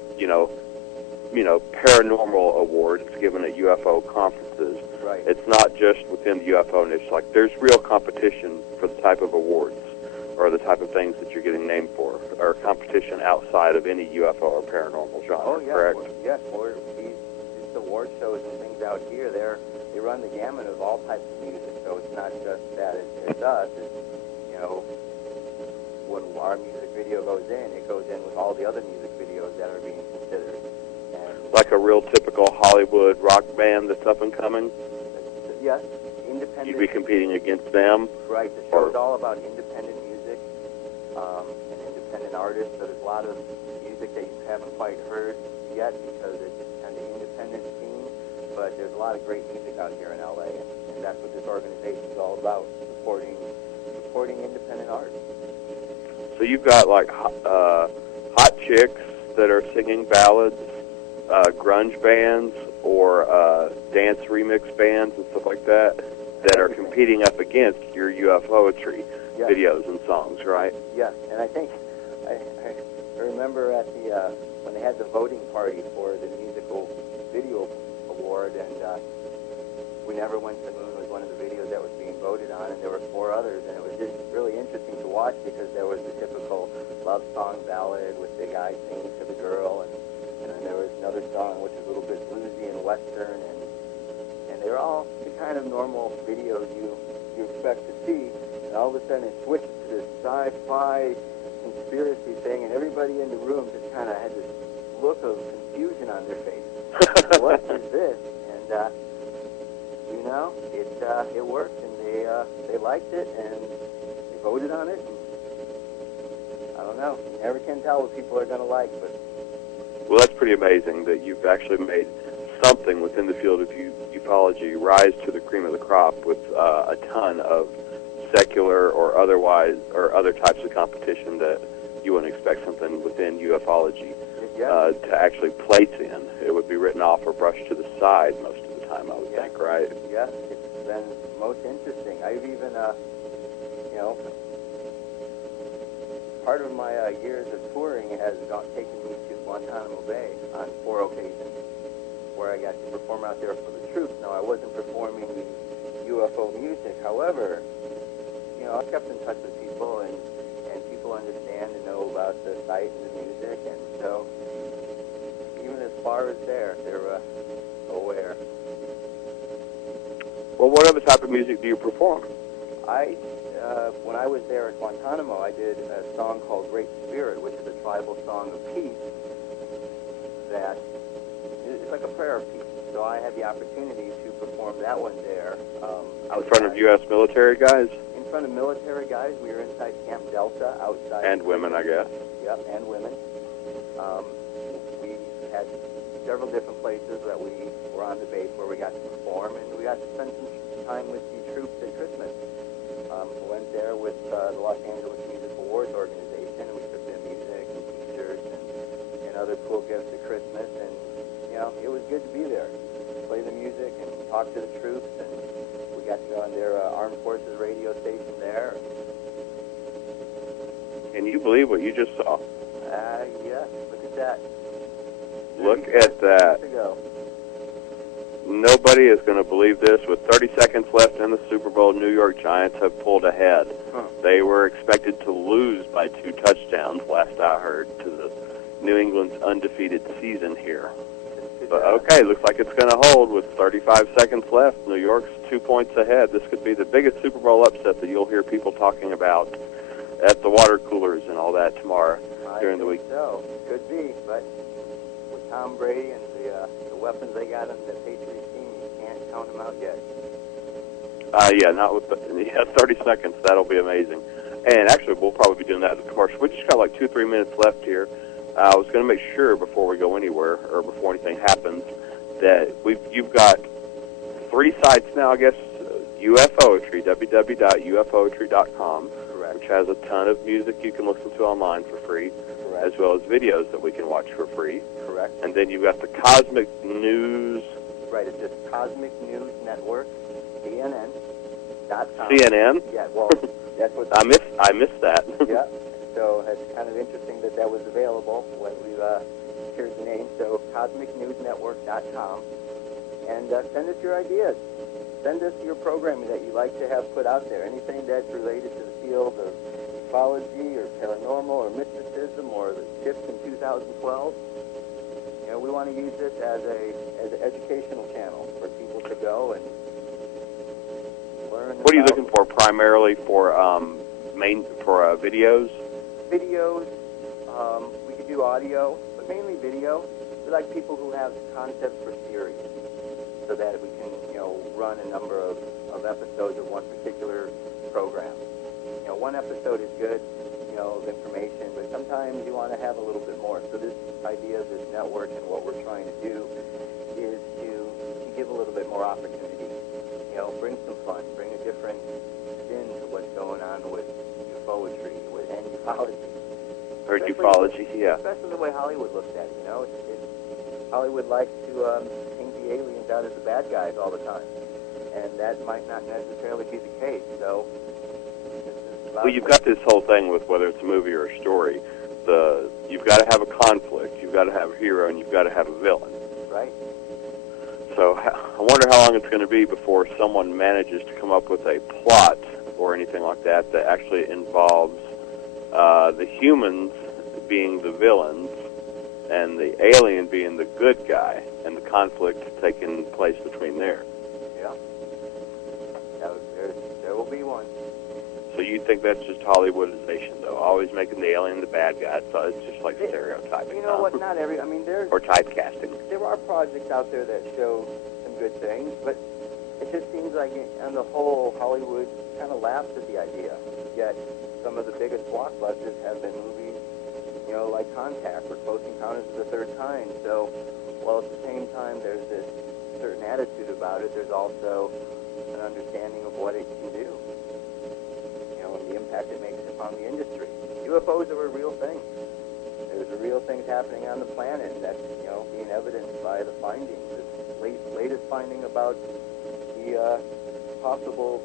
paranormal awards given at UFO conferences. Right. It's not just within the UFO niche. Like, there's real competition for the type of awards or the type of things that you're getting named for, or competition outside of any UFO or paranormal genre, Oh, yeah. correct? Yes, these award shows and things out here, they run the gamut of all types of music, so it's not just that it's us. It's, when our music video goes in, it goes in with all the other music videos that are being considered. And like a real typical Hollywood rock band that's up and coming? Yes, independent. You'd be competing against them? Right, the show's all about independent music and independent artists, so there's a lot of music that you haven't quite heard yet because it's kind of independent scene, but there's a lot of great music out here in LA, and that's what this organization is all about, supporting independent art. So you've got like hot chicks that are singing ballads, grunge bands, or dance remix bands and stuff like that are competing up against your UFOetry videos and songs, right? Yes, and I think I remember at the when they had the voting party for the musical video award, and We Never Went to the Moon was one of the videos that was being voted on, and there were 4 others, and it was just really interesting to watch because there was the typical love song ballad with the guy singing to the girl, and then there was another song which was a little bit bluesy and western, and they were all the kind of normal videos you expect to see, and all of a sudden it switched to this sci-fi conspiracy thing, and everybody in the room just kind of had this look of confusion on their face. What is this? And you know, it worked, and they liked it, and they voted on it. And I don't know. You never can tell what people are going to like, but. Well, that's pretty amazing that you've actually made something within the field of ufology rise to the cream of the crop with a ton of secular or otherwise or other types of competition that you wouldn't expect something within ufology to actually place in. It would be written off or brushed to the side most of the time, I would think, right? Yes, it's been most interesting. I've even, you know, part of my years of touring has taken me to Guantanamo Bay on 4 occasions, where I got to perform out there for the troops. Now, I wasn't performing UFO music. However, you know, I kept in touch with people, and people understand and know about the site and the music, and so even as far as they're aware. Well, what other type of music do you perform? When I was there at Guantanamo, I did a song called Great Spirit, which is a tribal song of peace that is like a prayer of peace. So I had the opportunity to perform that one there. In front of U.S. military guys? In front of military guys. We were inside Camp Delta, outside. And women, I guess. Yep, and women. We had several different places that we were on the base where we got to perform, and we got to spend some time with the troops at Christmas. We went there with the Los Angeles Music Awards organization, and we took their music and T-shirts and other cool gifts at Christmas, and you know, it was good to be there. Play the music and talk to the troops, and we got to go on their Armed Forces radio station there. Can you believe what you just saw? Yeah, look at that. Look at that. Nobody is going to believe this. With 30 seconds left in the Super Bowl, New York Giants have pulled ahead. They were expected to lose by 2 touchdowns, last I heard, to the New England's undefeated season here. But okay, looks like it's going to hold with 35 seconds left. New York's 2 points ahead. This could be the biggest Super Bowl upset that you'll hear people talking about at the water coolers and all that tomorrow during the week. So, could be, but with Tom Brady and the weapons they got on the Patriots team, you can't count them out yet. Yeah, not with 30 seconds. That'll be amazing. And actually, we'll probably be doing that as a commercial. We just got like 2-3 minutes left here. I was going to make sure before we go anywhere or before anything happens that you've got 3 sites now, I guess. UFOetry, www.ufoetry.com, which has a ton of music you can listen to online for free, as well as videos that we can watch for free. Correct. And then you've got the Cosmic News. Right, it's just Cosmic News Network, CNN.com. CNN? Yeah, well, that's what... I missed that. Yeah, so it's kind of interesting that was available when we heard the name. So CosmicNewsNetwork.com. And send us your ideas. Send us your programming that you'd like to have put out there. Anything that's related to the field of ufology or paranormal or mysticism or the shift in 2012. You know, we want to use this as an educational channel for people to go and learn. What are you looking for primarily for videos? Videos. We could do audio, but mainly video. We like people who have concepts for series, so that we can, run a number of episodes of one particular program. One episode is good, of information, but sometimes you want to have a little bit more. So this idea of this network and what we're trying to do is to give a little bit more opportunity. Bring some fun, bring a different spin to what's going on with ufoetry and ufology. Or ufology, yeah. Especially the way Hollywood looks at it. Hollywood likes to paint the aliens out as the bad guys all the time, and that might not necessarily be the case. So, well, you've got this whole thing with whether it's a movie or a story. You've got to have a conflict, you've got to have a hero, and you've got to have a villain. Right. So I wonder how long it's going to be before someone manages to come up with a plot or anything like that that actually involves the humans being the villains and the alien being the good guy, and the conflict taking place between there. Yeah. There will be one. So you think that's just Hollywoodization, though? Always making the alien the bad guy. So it's just like stereotyping. You know what? Not every. I mean, or typecasting. There are projects out there that show some good things, but it just seems like, on the whole, Hollywood kind of laughs at the idea. Yet some of the biggest blockbusters have been movies, like Contact or Close Encounters of the Third Kind. So, while at the same time there's this certain attitude about it, there's also an understanding of what it can do. And the impact it makes upon the industry. UFOs are a real thing. There's real things happening on the planet, and that's, being evidenced by the findings. The latest finding about the possible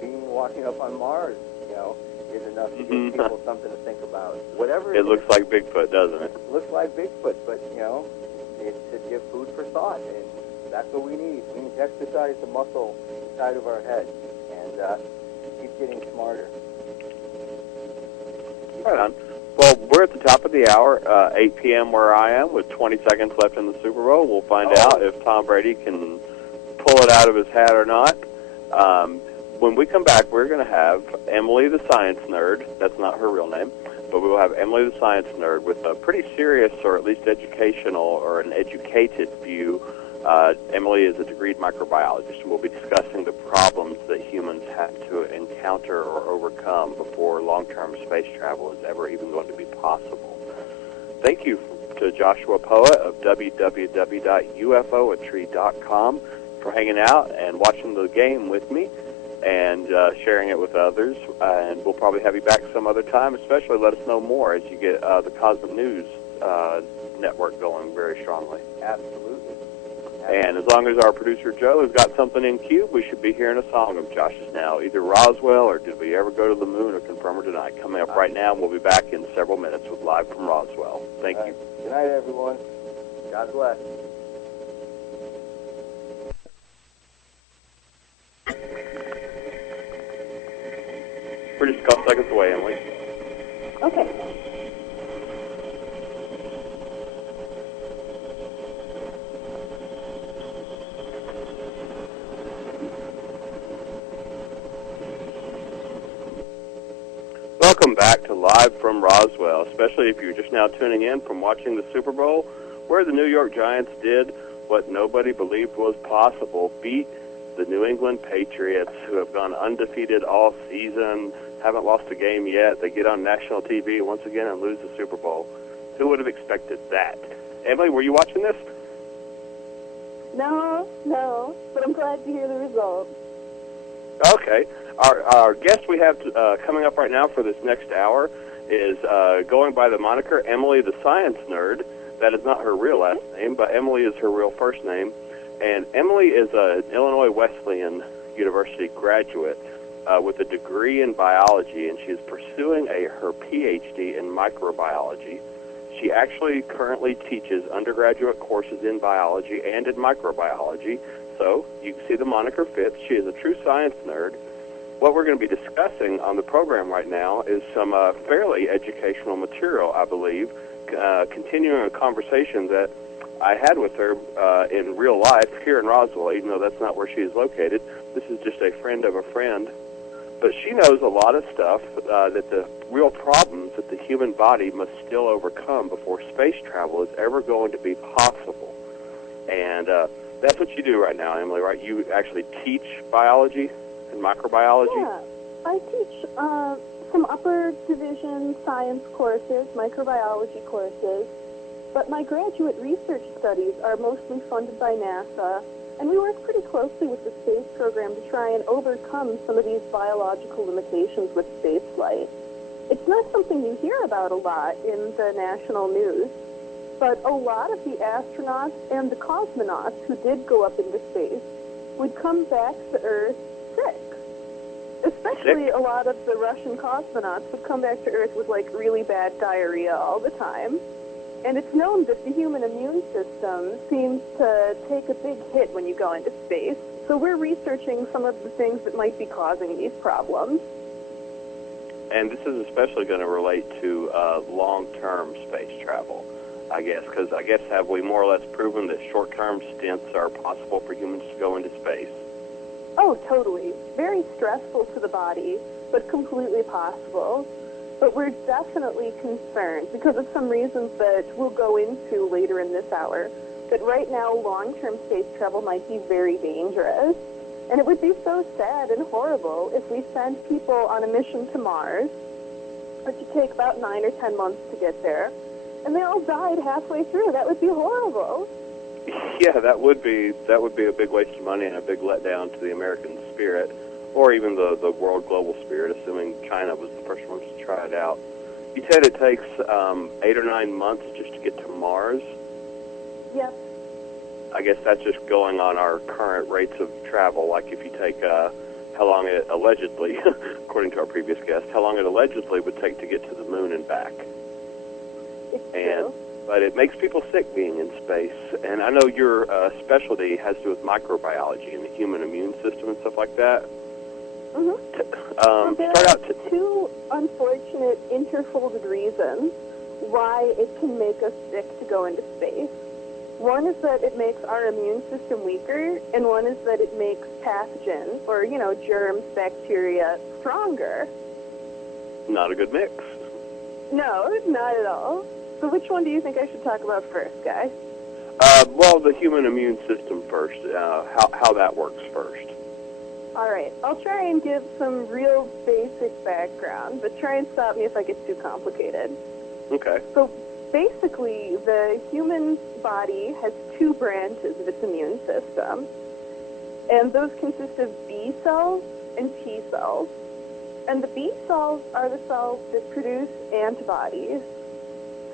being walking up on Mars, is enough to give people something to think about. Whatever it looks like Bigfoot, doesn't it? It looks like Bigfoot, but, it's to give food for thought, and that's what we need. We need to exercise the muscle inside of our head, and keep getting smarter. Right on. Well, we're at the top of the hour, 8 p.m. where I am, with 20 seconds left in the Super Bowl. We'll find out if Tom Brady can pull it out of his hat or not. When we come back, we're going to have Emily the Science Nerd. That's not her real name. But we will have Emily the Science Nerd with a pretty serious, or at least educational, or an educated view. Emily is a degreed microbiologist, and we'll be discussing the problems that humans have to encounter or overcome before long-term space travel is ever even going to be possible. Thank you to Joshua Poa of www.ufoatry.com for hanging out and watching the game with me and sharing it with others. And we'll probably have you back some other time, especially let us know more as you get the Cosmic News network going very strongly. Absolutely. And as long as our producer Joe has got something in queue, we should be hearing a song of Josh's now, either Roswell or Did We Ever Go to the Moon or Confirm or Deny. Coming up right now, we'll be back in several minutes with Live from Roswell. Thank you. Good night, everyone. God bless. We're just a couple seconds away, Emily. Okay. Welcome back to Live from Roswell, especially if you're just now tuning in from watching the Super Bowl, where the New York Giants did what nobody believed was possible, beat the New England Patriots, who have gone undefeated all season, haven't lost a game yet. They get on national TV once again and lose the Super Bowl. Who would have expected that? Emily, were you watching this? No, but I'm glad to hear the result. Okay. Our guest we have coming up right now for this next hour is going by the moniker Emily the Science Nerd. That is not her real last name, but Emily is her real first name. And Emily is an Illinois Wesleyan University graduate with a degree in biology, and she is pursuing her PhD in microbiology. She actually currently teaches undergraduate courses in biology and in microbiology, so you can see the moniker fits. She is a true science nerd. What we're going to be discussing on the program right now is some fairly educational material, I believe, continuing a conversation that I had with her in real life here in Roswell, even though that's not where she is located. This is just a friend of a friend. But she knows a lot of stuff that the real problems that the human body must still overcome before space travel is ever going to be possible. And that's what you do right now, Emily, right? You actually teach biology and microbiology? Yeah, I teach some upper division science courses, microbiology courses, but my graduate research studies are mostly funded by NASA, and we work pretty closely with the space program to try and overcome some of these biological limitations with spaceflight. It's not something you hear about a lot in the national news, but a lot of the astronauts and the cosmonauts who did go up into space would come back to Earth sick. Especially a lot of the Russian cosmonauts would come back to Earth with, like, really bad diarrhea all the time. And it's known that the human immune system seems to take a big hit when you go into space. So we're researching some of the things that might be causing these problems. And this is especially going to relate to long-term space travel, I guess, because have we more or less proven that short-term stints are possible for humans to go into space? Oh, totally. Very stressful to the body, but completely possible. But we're definitely concerned because of some reasons that we'll go into later in this hour, that right now long-term space travel might be very dangerous. And it would be so sad and horrible if we sent people on a mission to Mars, which would take about 9 or 10 months to get there, and they all died halfway through. That would be horrible. Yeah, that would be a big waste of money and a big letdown to the American spirit, or even the world global spirit, assuming China was the first ones to try it out. You said it takes 8 or 9 months just to get to Mars? Yes. I guess that's just going on our current rates of travel. Like if you take how long it allegedly, according to our previous guest, how long it allegedly would take to get to the moon and back. It's true. But it makes people sick being in space. And I know your specialty has to do with microbiology and the human immune system and stuff like that. Mm-hmm. So there are two unfortunate interfolded reasons why it can make us sick to go into space. One is that it makes our immune system weaker, and one is that it makes pathogens, or, germs, bacteria, stronger. Not a good mix. No, not at all. So which one do you think I should talk about first, Guy? Well, the human immune system first, how that works first. All right, I'll try and give some real basic background, but try and stop me if I get too complicated. Okay. So basically, the human body has two branches of its immune system, and those consist of B cells and T cells. And the B cells are the cells that produce antibodies.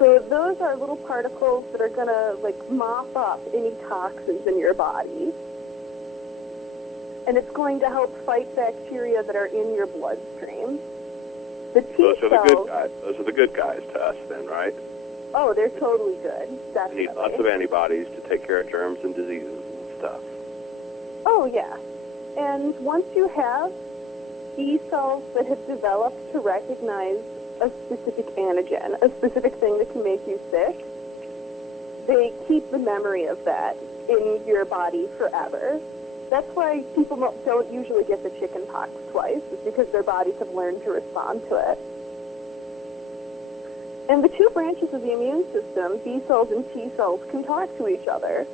So those are little particles that are going to, mop up any toxins in your body. And it's going to help fight bacteria that are in your bloodstream. The T Those cells... are the good guys. Those are the good guys to us then, right? Oh, they're totally good. Definitely. You need lots of antibodies to take care of germs and diseases and stuff. Oh, yeah. And once you have B cells that have developed to recognize a specific antigen, a specific thing that can make you sick, they keep the memory of that in your body forever. That's why people don't usually get the chicken pox twice, is because their bodies have learned to respond to it. And the two branches of the immune system, B cells and T cells, can talk to each other.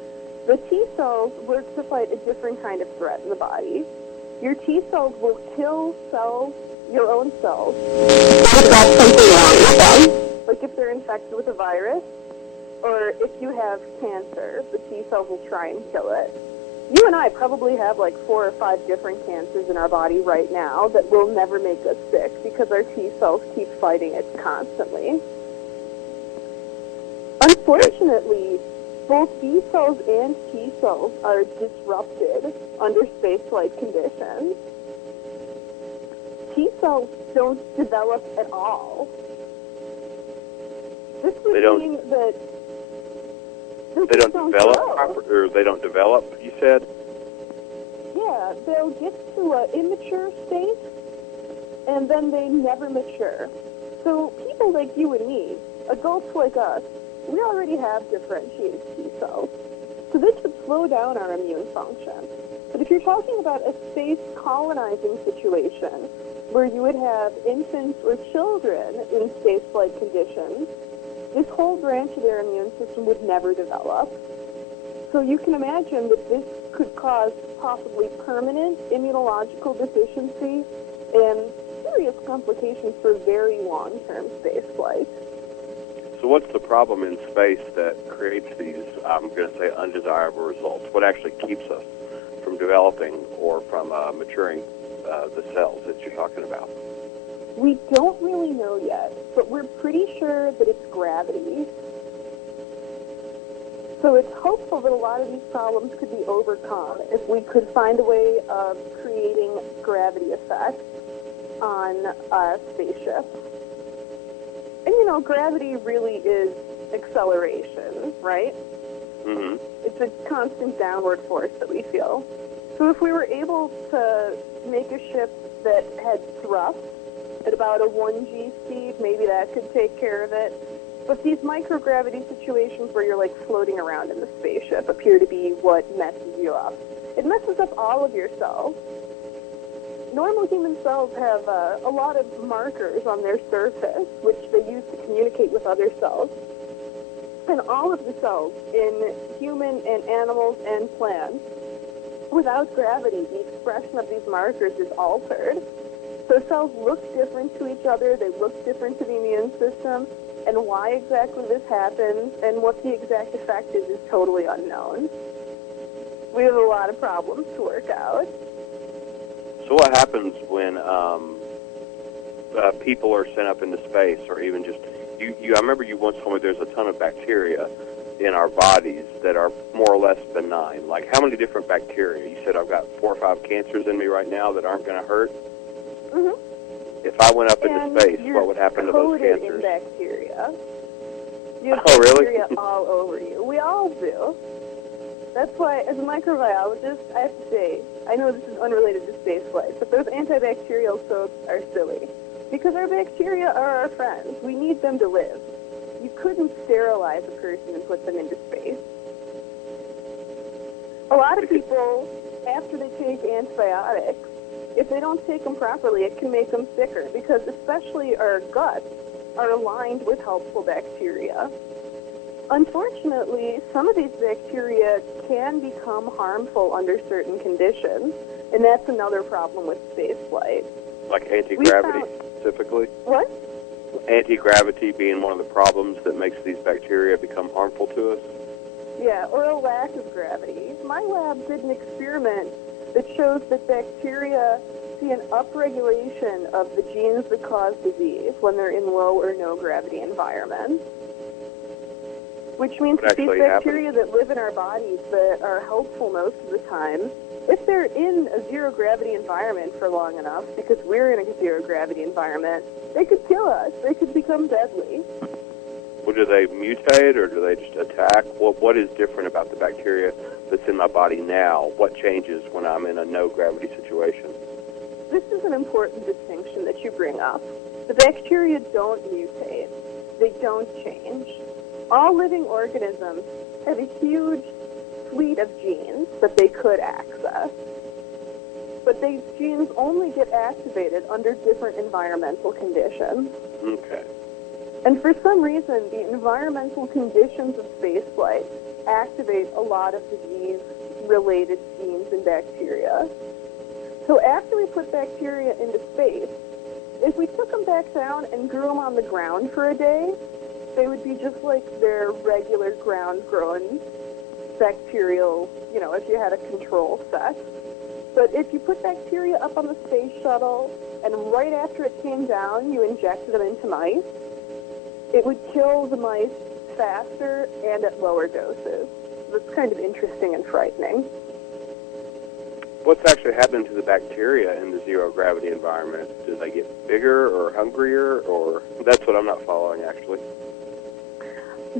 The T cells work to fight a different kind of threat in the body. Your T cells will kill cells, your own cells, if that's something wrong with them, like if they're infected with a virus, or if you have cancer, the T cells will try and kill it. You and I probably have 4 or 5 different cancers in our body right now that will never make us sick because our T cells keep fighting it constantly. Unfortunately, both B cells and T cells are disrupted under space-flight conditions. T cells don't develop at all. This would mean that they don't develop, or they don't develop, you said? Yeah, they'll get to an immature state, and then they never mature. So people like you and me, adults like us, we already have differentiated T cells. So this would slow down our immune function. But if you're talking about a space colonizing situation where you would have infants or children in spaceflight conditions, this whole branch of their immune system would never develop. So you can imagine that this could cause possibly permanent immunological deficiency and serious complications for very long-term spaceflight. So what's the problem in space that creates these, I'm going to say, undesirable results? What actually keeps us from developing or from maturing the cells that you're talking about? We don't really know yet, but we're pretty sure that it's gravity. So it's hopeful that a lot of these problems could be overcome if we could find a way of creating gravity effects on spaceships. And, gravity really is acceleration, right? Mm-hmm. It's a constant downward force that we feel. So if we were able to make a ship that had thrust at about a 1g speed, maybe that could take care of it. But these microgravity situations where you're like floating around in the spaceship appear to be what messes you up. It messes up all of your cells. Normal human cells have a lot of markers on their surface, which they use to communicate with other cells. And all of the cells in human and animals and plants, without gravity, the expression of these markers is altered. So cells look different to each other, they look different to the immune system, and why exactly this happens and what the exact effect is totally unknown. We have a lot of problems to work out. So what happens when people are sent up into space, or even just I remember you once told me there's a ton of bacteria in our bodies that are more or less benign. Like, how many different bacteria? You said I've got 4 or 5 cancers in me right now that aren't going to hurt. Mm-hmm. If I went up And into space, what would happen to those coated cancers? in bacteria. You have Oh, really? bacteria all over you. We all do. That's why, as a microbiologist, I have to say, I know this is unrelated to spaceflight, but those antibacterial soaps are silly. Because our bacteria are our friends. We need them to live. You couldn't sterilize a person and put them into space. A lot of people, after they take antibiotics, if they don't take them properly, it can make them sicker, because especially our guts are aligned with helpful bacteria. Unfortunately, some of these bacteria can become harmful under certain conditions, and that's another problem with spaceflight. Like anti-gravity, specifically? What? Anti-gravity being one of the problems that makes these bacteria become harmful to us? Yeah, or a lack of gravity. My lab did an experiment that shows that bacteria see an upregulation of the genes that cause disease when they're in low or no gravity environments. Which means that these bacteria that live in our bodies that are helpful most of the time, if they're in a zero-gravity environment for long enough, because we're in a zero-gravity environment, they could kill us. They could become deadly. Well, do they mutate, or do they just attack? What is different about the bacteria that's in my body now? What changes when I'm in a no-gravity situation? This is an important distinction that you bring up. The bacteria don't mutate. They don't change. All living organisms have a huge fleet of genes that they could access. But these genes only get activated under different environmental conditions. Okay. And for some reason, the environmental conditions of spaceflight activate a lot of disease-related genes in bacteria. So after we put bacteria into space, if we took them back down and grew them on the ground for a day, they would be just like their regular ground-grown bacterial, if you had a control set. But if you put bacteria up on the space shuttle, and right after it came down, you injected them into mice, it would kill the mice faster and at lower doses. That's kind of interesting and frightening. What's actually happening to the bacteria in the zero-gravity environment? Do they get bigger or hungrier, or that's what I'm not following, actually?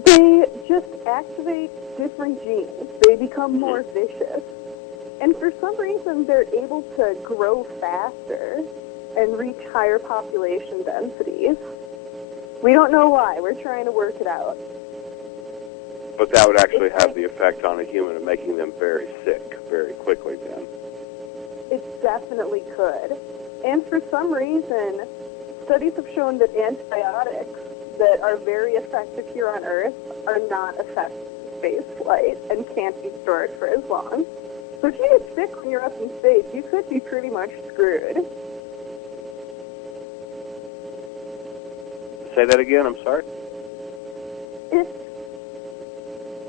They just activate different genes. They become more vicious. And for some reason, they're able to grow faster and reach higher population densities. We don't know why. We're trying to work it out. But that would actually have the effect on a human of making them very sick very quickly then. It definitely could. And for some reason, studies have shown that antibiotics that are very effective here on Earth are not effective in space flight and can't be stored for as long. So if you get sick when you're up in space, you could be pretty much screwed. Say that again, I'm sorry? If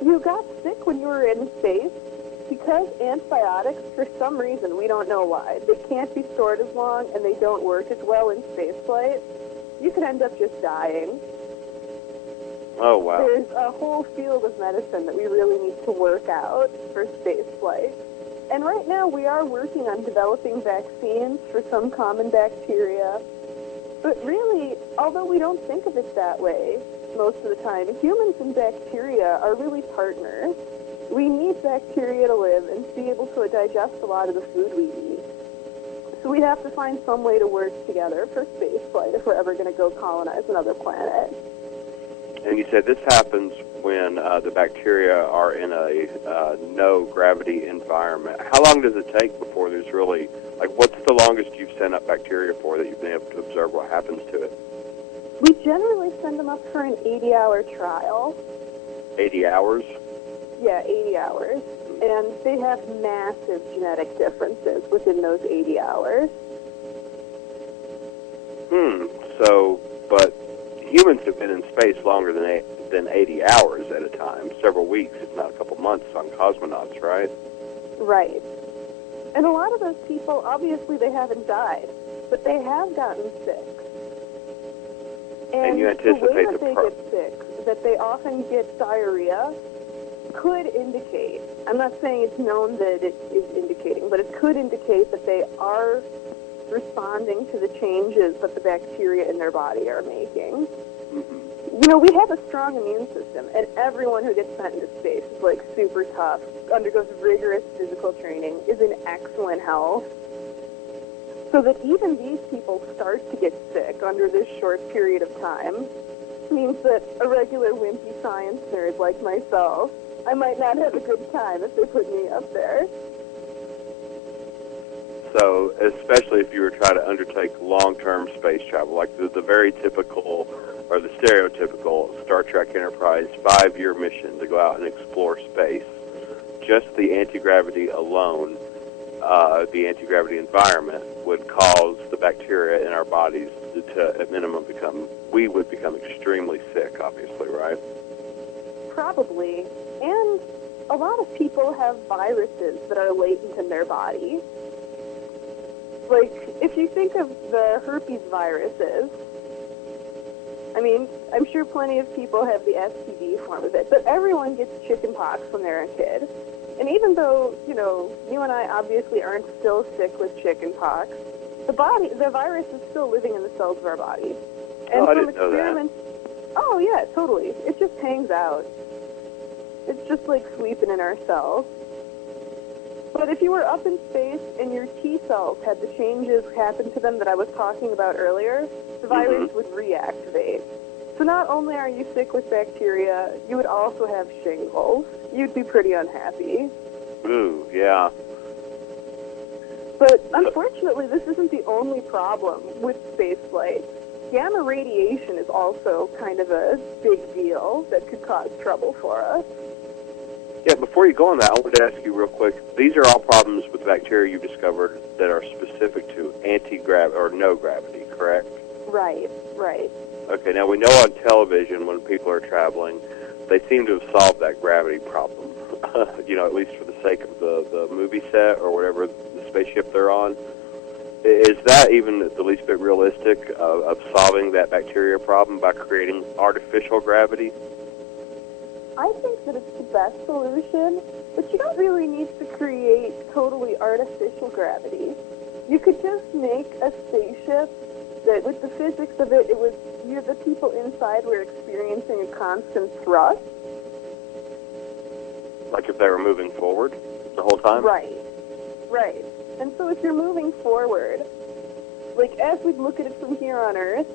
you got sick when you were in space, because antibiotics, for some reason, we don't know why, they can't be stored as long and they don't work as well in spaceflight, you could end up just dying. Oh, wow. There's a whole field of medicine that we really need to work out for spaceflight. And right now we are working on developing vaccines for some common bacteria. But really, although we don't think of it that way, most of the time, humans and bacteria are really partners. We need bacteria to live and to be able to digest a lot of the food we eat. So we have to find some way to work together for space flight if we're ever going to go colonize another planet. And you said this happens when the bacteria are in a no-gravity environment. How long does it take before there's really, like, what's the longest you've sent up bacteria for that you've been able to observe what happens to it? We generally send them up for an 80-hour trial. 80 hours? Yeah, 80 hours. And they have massive genetic differences within those 80 hours. So, but humans have been in space longer than 80 hours at a time, several weeks, if not a couple months on cosmonauts, right? Right. And a lot of those people, obviously they haven't died, but they have gotten sick. And you anticipate the way that they get sick, that they often get diarrhea, could indicate, I'm not saying it's known that it is indicating, but it could indicate that they are responding to the changes that the bacteria in their body are making. You know, we have a strong immune system, and everyone who gets sent into space is, like, super tough, undergoes rigorous physical training, is in excellent health. So that even these people start to get sick under this short period of time means that a regular wimpy science nerd like myself, I might not have a good time if they put me up there. So, especially if you were trying to undertake long-term space travel, like the very typical, or the stereotypical Star Trek Enterprise 5-year mission to go out and explore space, just the anti-gravity alone, the anti-gravity environment, would cause the bacteria in our bodies to at minimum, we would become extremely sick, obviously, right? Probably. And a lot of people have viruses that are latent in their body. Like, if you think of the herpes viruses, I mean, I'm sure plenty of people have the STD form of it, but everyone gets chickenpox when they're a kid. And even though, you know, you and I obviously aren't still sick with chickenpox, the virus is still living in the cells of our body. And I didn't know that. Oh, yeah, totally. It just hangs out. It's just like sleeping in our cells. But if you were up in space and your T cells had the changes happen to them that I was talking about earlier, the virus would reactivate. So not only are you sick with bacteria, you would also have shingles. You'd be pretty unhappy. Ooh, yeah. But unfortunately, this isn't the only problem with spaceflight. Gamma radiation is also kind of a big deal that could cause trouble for us. Yeah, before you go on that, I wanted to ask you real quick. These are all problems with bacteria you've discovered that are specific to anti-gravity or no gravity, correct? Right, right. Okay, now we know on television when people are traveling, they seem to have solved that gravity problem. You know, at least for the sake of the movie set or whatever the spaceship they're on. Is that even the least bit realistic of solving that bacteria problem by creating artificial gravity? I think that it's the best solution, but you don't really need to create totally artificial gravity. You could just make a spaceship that, with the physics of it, the people inside were experiencing a constant thrust. Like if they were moving forward the whole time? Right, right. And so if you're moving forward, like as we'd look at it from here on Earth,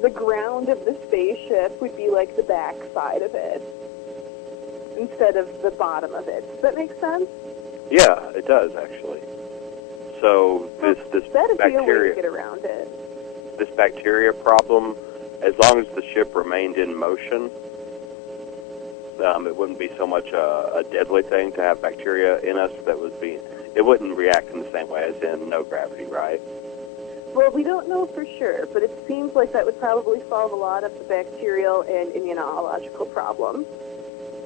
the ground of the spaceship would be like the back side of it instead of the bottom of it. Does that make sense? Yeah, it does actually. So this that'd be a way bacteria, to get around it. This bacteria problem, as long as the ship remained in motion, it wouldn't be so much a deadly thing to have bacteria in us it wouldn't react in the same way as in no gravity, right? Well, we don't know for sure, but it seems like that would probably solve a lot of the bacterial and immunological problems.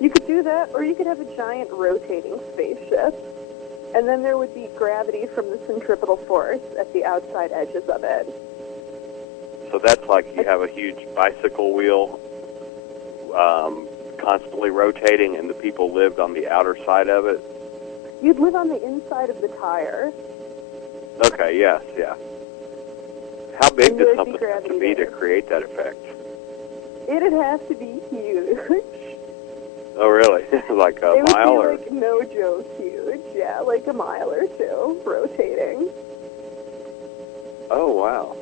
You could do that, or you could have a giant rotating spaceship, and then there would be gravity from the centripetal force at the outside edges of it. So that's like you have a huge bicycle wheel constantly rotating, and the people lived on the outer side of it? You'd live on the inside of the tire. Okay, yes, yeah. How big does there'd something be have to gravity be to there. create that effect? It'd have to be huge. Oh, really? Like a It mile would or? be like no joke huge. Yeah, like a mile or two rotating. Oh, wow.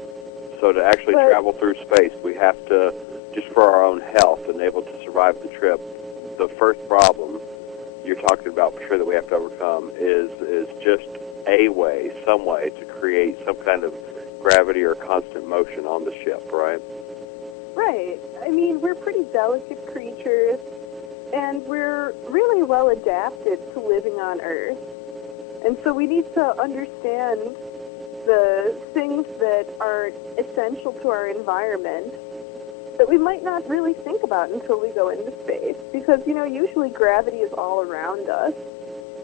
So to actually But- travel through space, we have to, just for our own health and able to survive the trip, the first problem you're talking about for sure that we have to overcome is just a way, some way to create some kind of gravity or constant motion on the ship, right? Right. I mean, we're pretty delicate creatures, and we're really well adapted to living on Earth. And so we need to understand the things that are essential to our environment that we might not really think about until we go into space. Because, usually gravity is all around us.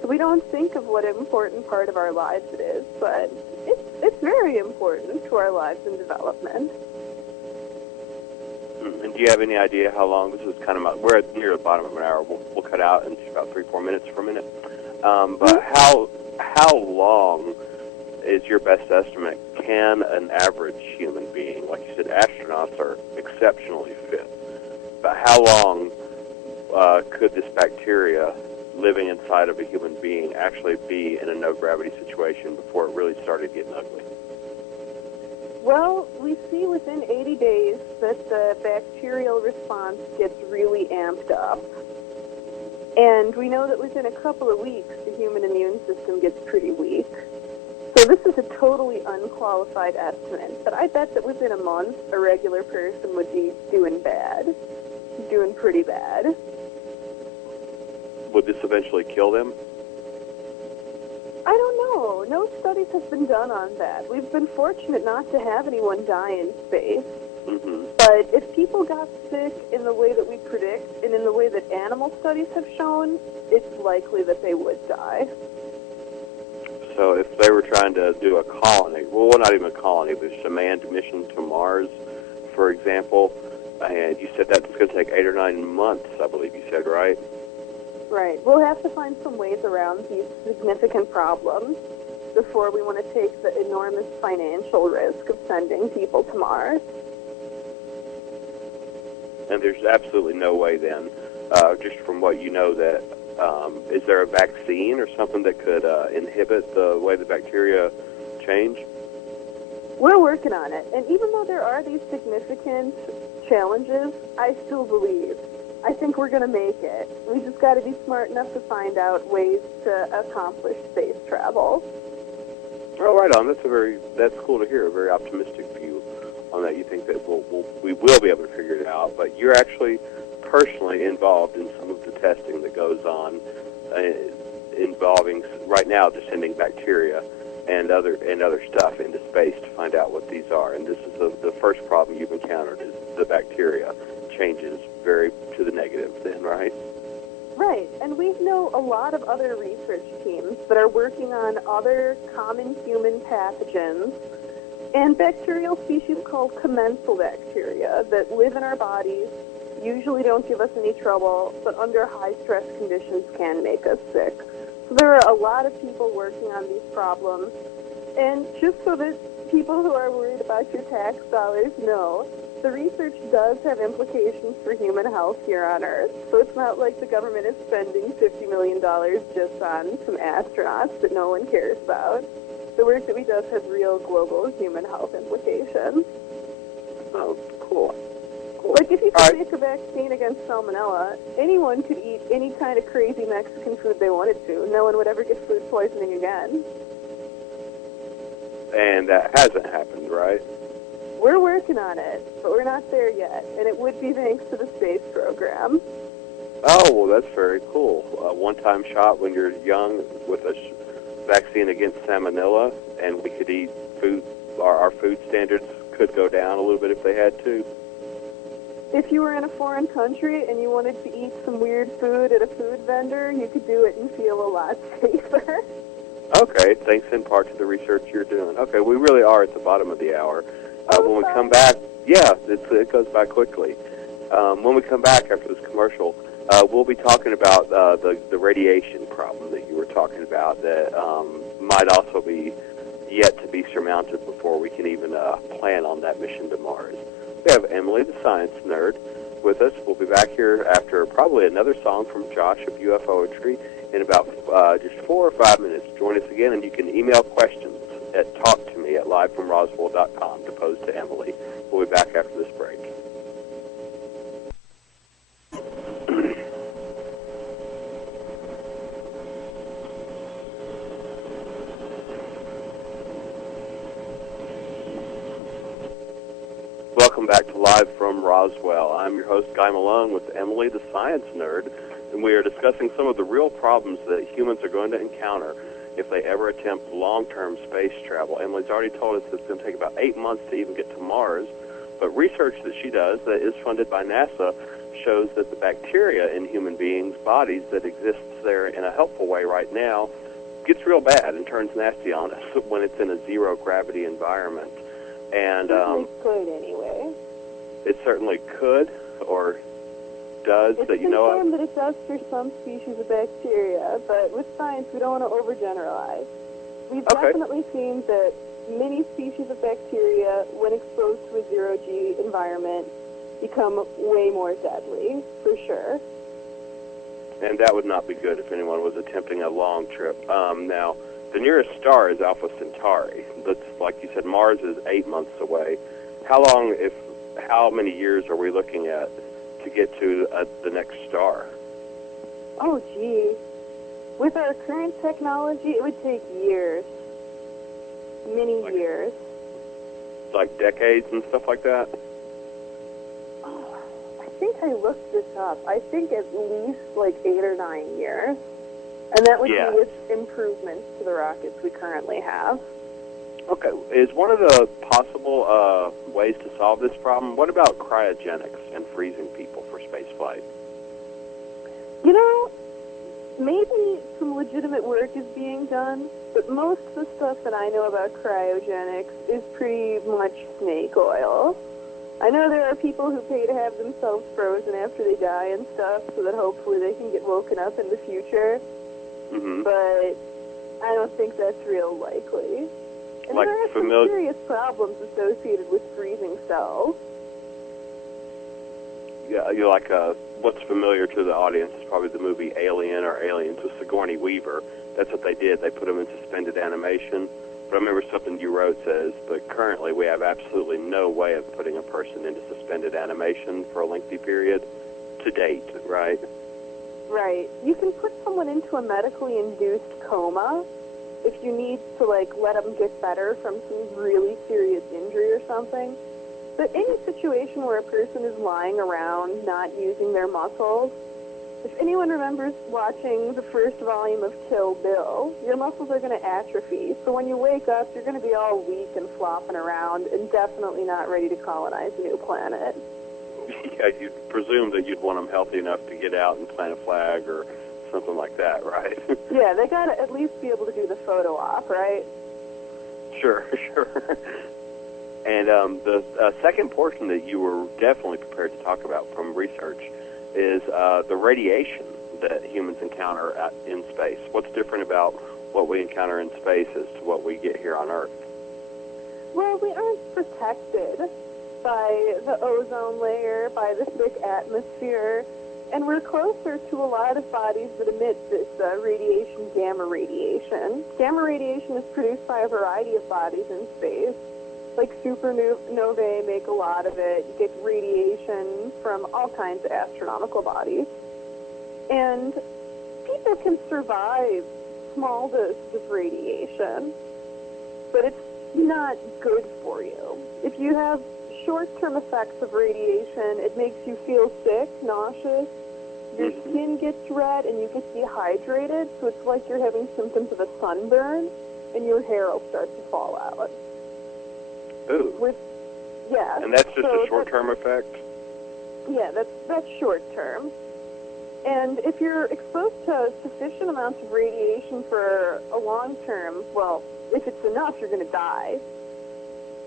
So we don't think of what an important part of our lives it is, but it's very important to our lives and development. And do you have any idea how long this is we're at near the bottom of an hour. We'll cut out in just about 3-4 minutes for a minute. But how long is your best estimate can an average human being, like you said, astronauts are exceptionally fit, but how long could this bacteria living inside of a human being actually be in a no-gravity situation before it really started getting ugly? Well, we see within 80 days that the bacterial response gets really amped up. And we know that within a couple of weeks, the human immune system gets pretty weak. So this is a totally unqualified estimate, but I bet that within a month, a regular person would be doing bad, doing pretty bad. Would this eventually kill them? I don't know. No studies have been done on that. We've been fortunate not to have anyone die in space. Mm-hmm. But if people got sick in the way that we predict and in the way that animal studies have shown, it's likely that they would die. So if they were trying to do a colony, well, not even a colony, but just a manned mission to Mars, for example, and you said that's going to take 8 or 9 months, I believe you said, right? Right. We'll have to find some ways around these significant problems before we want to take the enormous financial risk of sending people to Mars. And there's absolutely no way then, just from what you know, that is there a vaccine or something that could inhibit the way the bacteria change? We're working on it. And even though there are these significant challenges, I still believe. I think we're going to make it. We just got to be smart enough to find out ways to accomplish space travel. Oh, right on. That's cool to hear. A very optimistic view on that. You think that we will be able to figure it out, but you're actually personally involved in some of the testing that goes on, involving right now just sending bacteria and other stuff into space to find out what these are. And this is the first problem you've encountered is the bacteria changes very to the negative then, right? Right, and we know a lot of other research teams that are working on other common human pathogens and bacterial species called commensal bacteria that live in our bodies, usually don't give us any trouble, but under high-stress conditions can make us sick. So there are a lot of people working on these problems, and just so that people who are worried about your tax dollars know, the research does have implications for human health here on Earth. So it's not like the government is spending $50 million just on some astronauts that no one cares about. The work that we do has real global human health implications. Oh, cool. Like if you could make a vaccine against salmonella, anyone could eat any kind of crazy Mexican food they wanted to. No one would ever get food poisoning again. And that hasn't happened, right? We're working on it, but we're not there yet, and it would be thanks to the space program. Oh, well, that's very cool. A one-time shot when you're young with a vaccine against salmonella, and we could eat food. Our food standards could go down a little bit if they had to. If you were in a foreign country and you wanted to eat some weird food at a food vendor, you could do it and feel a lot safer. Okay, thanks in part to the research you're doing. Okay, we really are at the bottom of the hour. When we come back, it goes by quickly. When we come back after this commercial, we'll be talking about the radiation problem that you were talking about that might also be yet to be surmounted before we can even plan on that mission to Mars. We have Emily, the science nerd, with us. We'll be back here after probably another song from Josh of UFOetry in about just 4 or 5 minutes. Join us again, and you can email questions at talktome@livefromroswell.com to pose to Emily. We'll be back after this break. Welcome back to Live from Roswell. I'm your host, Guy Malone, with Emily, the science nerd, and we are discussing some of the real problems that humans are going to encounter if they ever attempt long-term space travel. Emily's already told us that it's going to take about 8 months to even get to Mars, but research that she does that is funded by NASA shows that the bacteria in human beings' bodies that exists there in a helpful way right now gets real bad and turns nasty on us when it's in a zero-gravity environment. And it could anyway. It certainly could, or does, it's that you know of. It's confirmed that it does for some species of bacteria, but with science we don't want to overgeneralize. We've definitely seen that many species of bacteria, when exposed to a zero-G environment, become way more deadly, for sure. And that would not be good if anyone was attempting a long trip. Now, the nearest star is Alpha Centauri. That's, like you said, Mars is 8 months away. How many years are we looking at to get to the next star? Oh, gee. With our current technology, it would take years. Many years. Like decades and stuff like that? Oh, I think I looked this up. I think at least like 8 or 9 years. And that would be with improvements to the rockets we currently have. Okay. Is one of the possible ways to solve this problem, what about cryogenics and freezing people for spaceflight? You know, maybe some legitimate work is being done, but most of the stuff that I know about cryogenics is pretty much snake oil. I know there are people who pay to have themselves frozen after they die and stuff so that hopefully they can get woken up in the future. Mm-hmm. But I don't think that's real likely. And like there are some serious problems associated with freezing cells. Yeah, you're like, what's familiar to the audience is probably the movie Alien or Aliens with Sigourney Weaver. That's what they did. They put them in suspended animation. But I remember something you wrote says, but currently we have absolutely no way of putting a person into suspended animation for a lengthy period to date, right? Right. You can put someone into a medically induced coma if you need to, like, let them get better from some really serious injury or something. But any situation where a person is lying around not using their muscles, if anyone remembers watching the first volume of Kill Bill, your muscles are going to atrophy. So when you wake up, you're going to be all weak and flopping around and definitely not ready to colonize a new planet. Yeah, you'd presume that you'd want them healthy enough to get out and plant a flag or something like that, right? Yeah, they got to at least be able to do the photo op, right? Sure. And the second portion that you were definitely prepared to talk about from research is the radiation that humans encounter in space. What's different about what we encounter in space as to what we get here on Earth? Well, we aren't protected by the ozone layer, by the thick atmosphere, and we're closer to a lot of bodies that emit this radiation, gamma radiation. Gamma radiation is produced by a variety of bodies in space. Like supernovae make a lot of it. You get radiation from all kinds of astronomical bodies. And people can survive small doses of radiation, but it's not good for you. If you have short-term effects of radiation, it makes you feel sick, nauseous, your skin gets red, and you get dehydrated, so it's like you're having symptoms of a sunburn, and your hair will start to fall out. Ooh. And that's just a short-term effect? Yeah, that's short-term. And if you're exposed to sufficient amounts of radiation for a long term, well, if it's enough, you're going to die.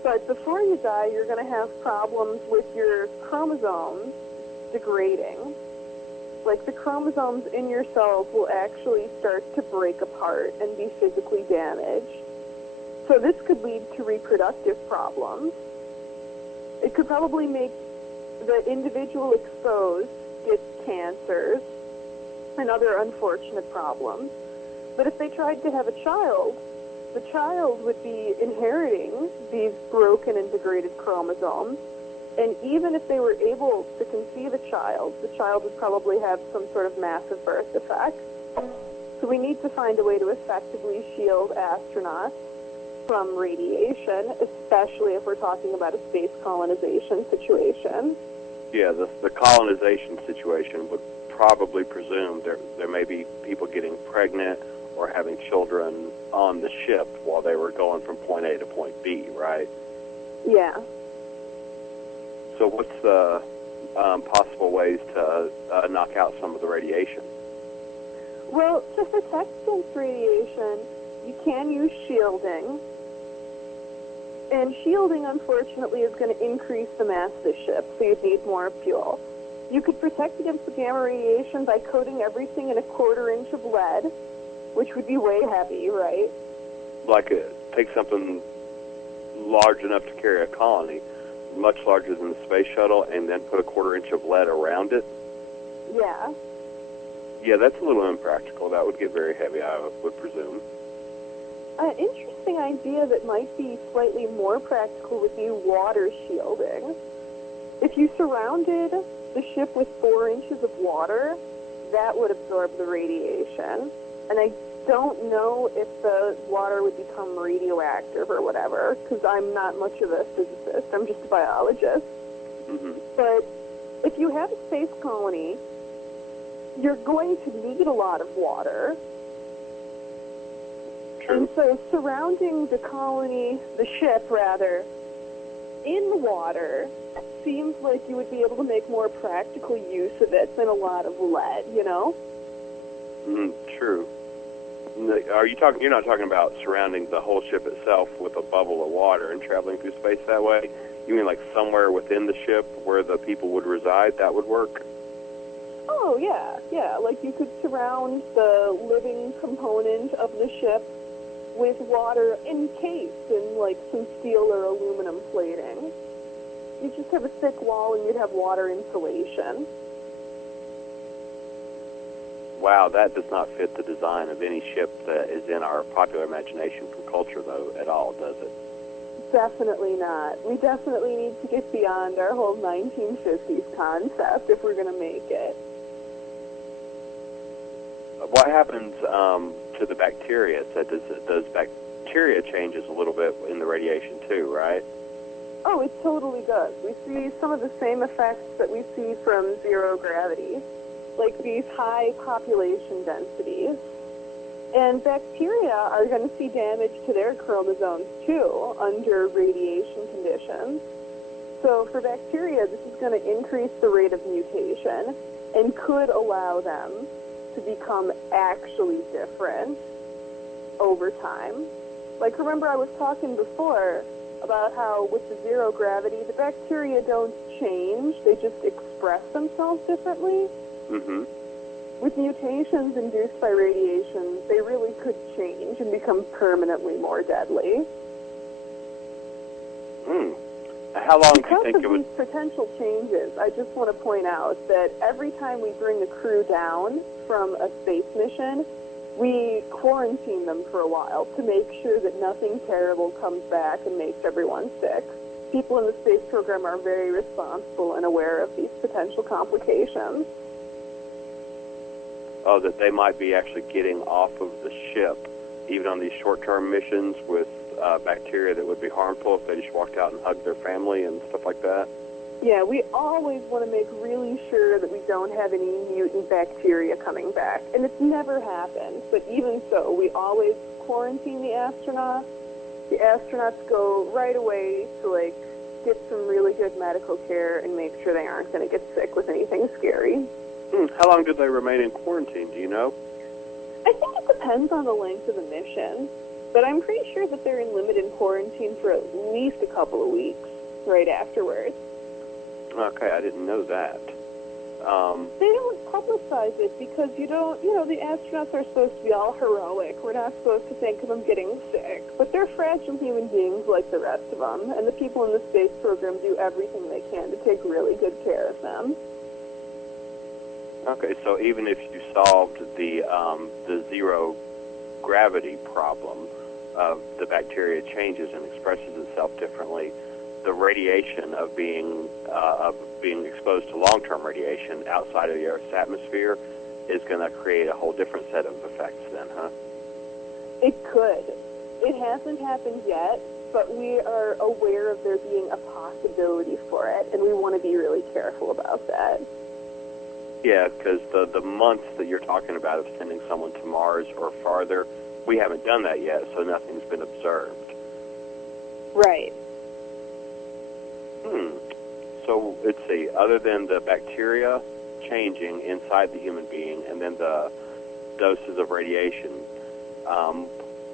But before you die, you're going to have problems with your chromosomes degrading. Like, the chromosomes in your cells will actually start to break apart and be physically damaged. So this could lead to reproductive problems. It could probably make the individual exposed get cancers and other unfortunate problems. But if they tried to have a child, the child would be inheriting these broken and degraded chromosomes. And even if they were able to conceive a child, the child would probably have some sort of massive birth defect. So we need to find a way to effectively shield astronauts from radiation, especially if we're talking about a space colonization situation. Yeah, the colonization situation would probably presume there may be people getting pregnant or having children on the ship while they were going from point A to point B, right? Yeah. So what's the possible ways to knock out some of the radiation? Well, to protect against radiation, you can use shielding. And shielding, unfortunately, is going to increase the mass of the ship, so you'd need more fuel. You could protect against the gamma radiation by coating everything in a 1/4 inch of lead, which would be way heavy, right? Like take something large enough to carry a colony, much larger than the space shuttle, and then put a 1/4 inch of lead around it? Yeah. Yeah, that's a little impractical. That would get very heavy, I would presume. An interesting idea that might be slightly more practical would be water shielding. If you surrounded the ship with 4 inches of water, that would absorb the radiation. And I don't know if the water would become radioactive or whatever, because I'm not much of a physicist. I'm just a biologist. Mm-hmm. But if you have a space colony, you're going to need a lot of water. True. And so surrounding the colony, the ship rather, in the water seems like you would be able to make more practical use of it than a lot of lead, you know? True. Are you talking? You're not talking about surrounding the whole ship itself with a bubble of water and traveling through space that way? You mean like somewhere within the ship where the people would reside? That would work? Oh, yeah. Like you could surround the living component of the ship with water encased in like some steel or aluminum plating. You just have a thick wall and you'd have water insulation. Wow, that does not fit the design of any ship that is in our popular imagination from culture, though, at all, does it? Definitely not. We definitely need to get beyond our whole 1950s concept if we're going to make it. What happens to the bacteria? So does bacteria changes a little bit in the radiation too, right? Oh, it totally does. We see some of the same effects that we see from zero gravity, like these high population densities. And bacteria are going to see damage to their chromosomes too under radiation conditions. So for bacteria, this is going to increase the rate of mutation and could allow them to become actually different over time. Like, remember I was talking before about how with the zero gravity, the bacteria don't change, they just express themselves differently. Mm-hmm. With mutations induced by radiation, they really could change and become permanently more deadly. How long do you think it would... Because of these potential changes, I just want to point out that every time we bring a crew down from a space mission, we quarantine them for a while to make sure that nothing terrible comes back and makes everyone sick. People in the space program are very responsible and aware of these potential complications. Oh, that they might be actually getting off of the ship, even on these short-term missions with bacteria that would be harmful if they just walked out and hugged their family and stuff like that? Yeah, we always want to make really sure that we don't have any mutant bacteria coming back. And it's never happened, but even so, we always quarantine the astronauts. The astronauts go right away to, like, get some really good medical care and make sure they aren't going to get sick with anything scary. How long do they remain in quarantine, do you know? I think it depends on the length of the mission, but I'm pretty sure that they're in limited quarantine for at least a couple of weeks right afterwards. Okay, I didn't know that. They don't publicize it because the astronauts are supposed to be all heroic. We're not supposed to think of them getting sick. But they're fragile human beings like the rest of them, and the people in the space program do everything they can to take really good care of them. Okay, so even if you solved the zero gravity problem of the bacteria changes and expresses itself differently, the radiation of being exposed to long-term radiation outside of the Earth's atmosphere is going to create a whole different set of effects then, huh? It could. It hasn't happened yet, but we are aware of there being a possibility for it, and we want to be really careful about that. Yeah, because the months that you're talking about of sending someone to Mars or farther, we haven't done that yet, so nothing's been observed. Right. So let's see, other than the bacteria changing inside the human being and then the doses of radiation,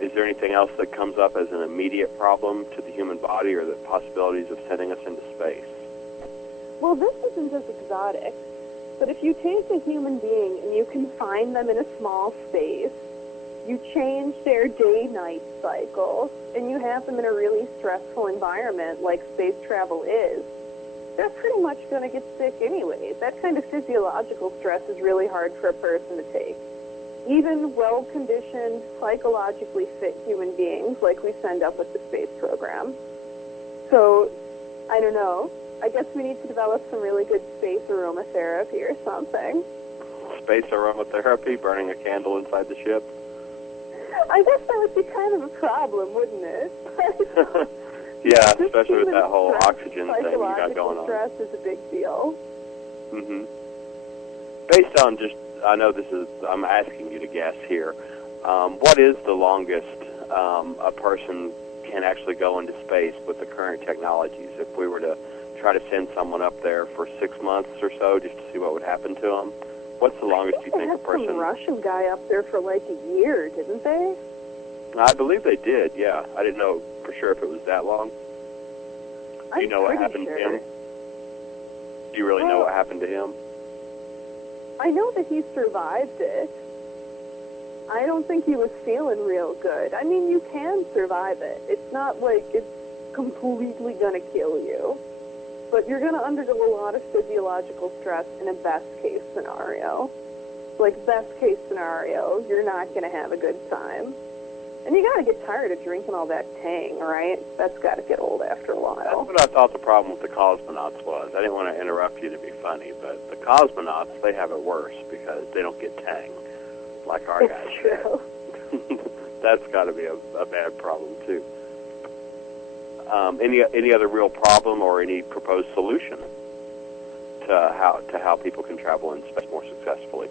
is there anything else that comes up as an immediate problem to the human body or the possibilities of sending us into space? Well, this isn't as exotic, but if you take a human being and you confine them in a small space, you change their day-night cycle, and you have them in a really stressful environment like space travel is, they're pretty much going to get sick anyway. That kind of physiological stress is really hard for a person to take. Even well-conditioned, psychologically fit human beings like we send up with the space program. So, I don't know. I guess we need to develop some really good space aromatherapy or something. Space aromatherapy, burning a candle inside the ship? I guess that would be kind of a problem, wouldn't it? Yeah, especially with that whole oxygen thing you got going on. Stress is a big deal. Mm-hmm. Based on just, I know this is, I'm asking you to guess here, what is the longest a person can actually go into space with the current technologies? If we were to try to send someone up there for 6 months or so just to see what would happen to them, what's the longest you think a person... They had some Russian guy up there for like a year, didn't they? I believe they did, yeah. I didn't know for sure if it was that long. Do you know what happened to him? Do you really know what happened to him? I know that he survived it. I don't think he was feeling real good. I mean, you can survive it. It's not like it's completely going to kill you. But you're going to undergo a lot of physiological stress in a best-case scenario. Like, best-case scenario, you're not going to have a good time. And you got to get tired of drinking all that Tang, right? That's got to get old after a while. That's what I thought the problem with the cosmonauts was. I didn't want to interrupt you to be funny, but the cosmonauts, they have it worse because they don't get Tang like our guys true. That's got to be a bad problem, too. Any other real problem or any proposed solution to how people can travel in space more successfully?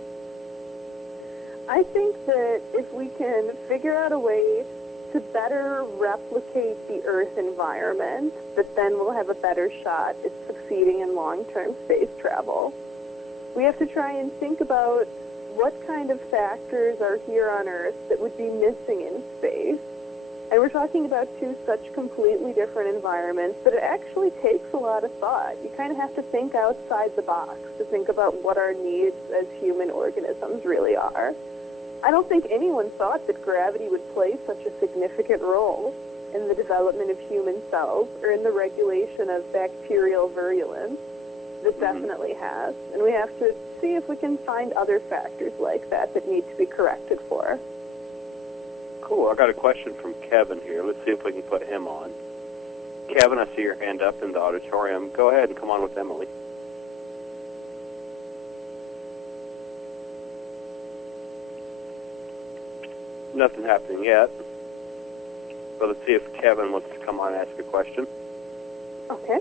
I think that if we can figure out a way to better replicate the Earth environment, that then we'll have a better shot at succeeding in long-term space travel. We have to try and think about what kind of factors are here on Earth that would be missing in space. And we're talking about two such completely different environments that it actually takes a lot of thought. You kind of have to think outside the box to think about what our needs as human organisms really are. I don't think anyone thought that gravity would play such a significant role in the development of human cells or in the regulation of bacterial virulence. This definitely has. And we have to see if we can find other factors like that that need to be corrected for. Cool. I got a question from Kevin here. Let's see if we can put him on. Kevin, I see your hand up in the auditorium. Go ahead and come on with Emily. Nothing happening yet. But let's see if Kevin wants to come on and ask a question. Okay.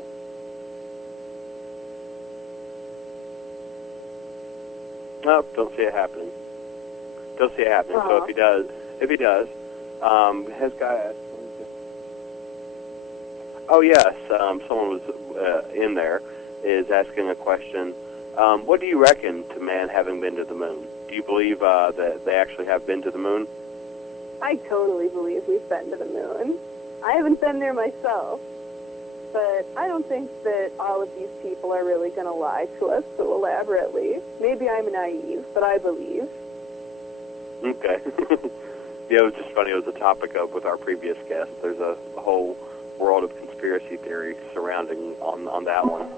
Nope, don't see it happening. Don't see it happening. So if he does, has guy asked? Oh yes, someone was in there is asking a question. What do you reckon to man having been to the moon? Do you believe that they actually have been to the moon? I totally believe we've been to the moon. I haven't been there myself, but I don't think that all of these people are really going to lie to us so elaborately. Maybe I'm naive, but I believe. Okay. Yeah, it was just funny. It was a topic of with our previous guest. There's a whole world of conspiracy theory surrounding on that one.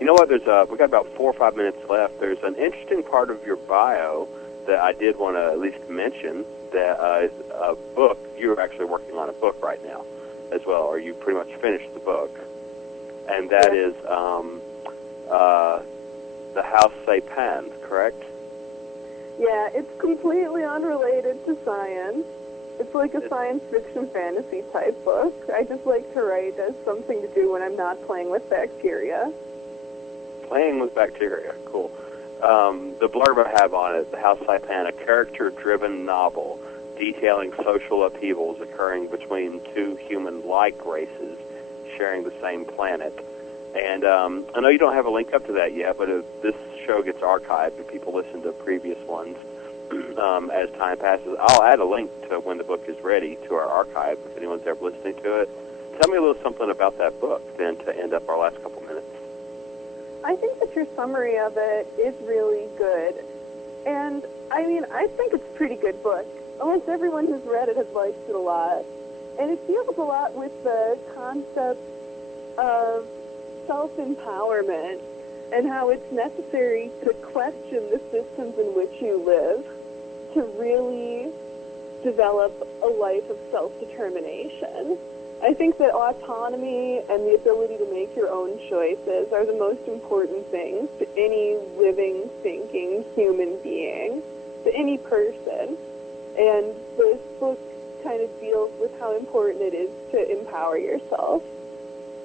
You know what? We got about 4 or 5 minutes left. There's an interesting part of your bio that I did want to at least mention. That a book. You're actually working on a book right now, as well, or you pretty much finished the book, and that is the House Sapand, correct? Yeah, it's completely unrelated to science. It's like a science fiction fantasy type book. I just like to write as something to do when I'm not playing with bacteria. Playing with bacteria, cool. The blurb I have on it, The House Sapand, a character-driven novel detailing social upheavals occurring between two human-like races sharing the same planet. And I know you don't have a link up to that yet, but if this show gets archived and people listen to previous ones as time passes, I'll add a link to when the book is ready to our archive if anyone's ever listening to it. Tell me a little something about that book, then, to end up our last couple minutes. I think that your summary of it is really good. And, I mean, I think it's a pretty good book. Almost everyone who's read it has liked it a lot. And it deals a lot with the concept of self-empowerment and how it's necessary to question the systems in which you live to really develop a life of self-determination. I think that autonomy and the ability to make your own choices are the most important things to any living, thinking human being, to any person. And this book kind of deals with how important it is to empower yourself.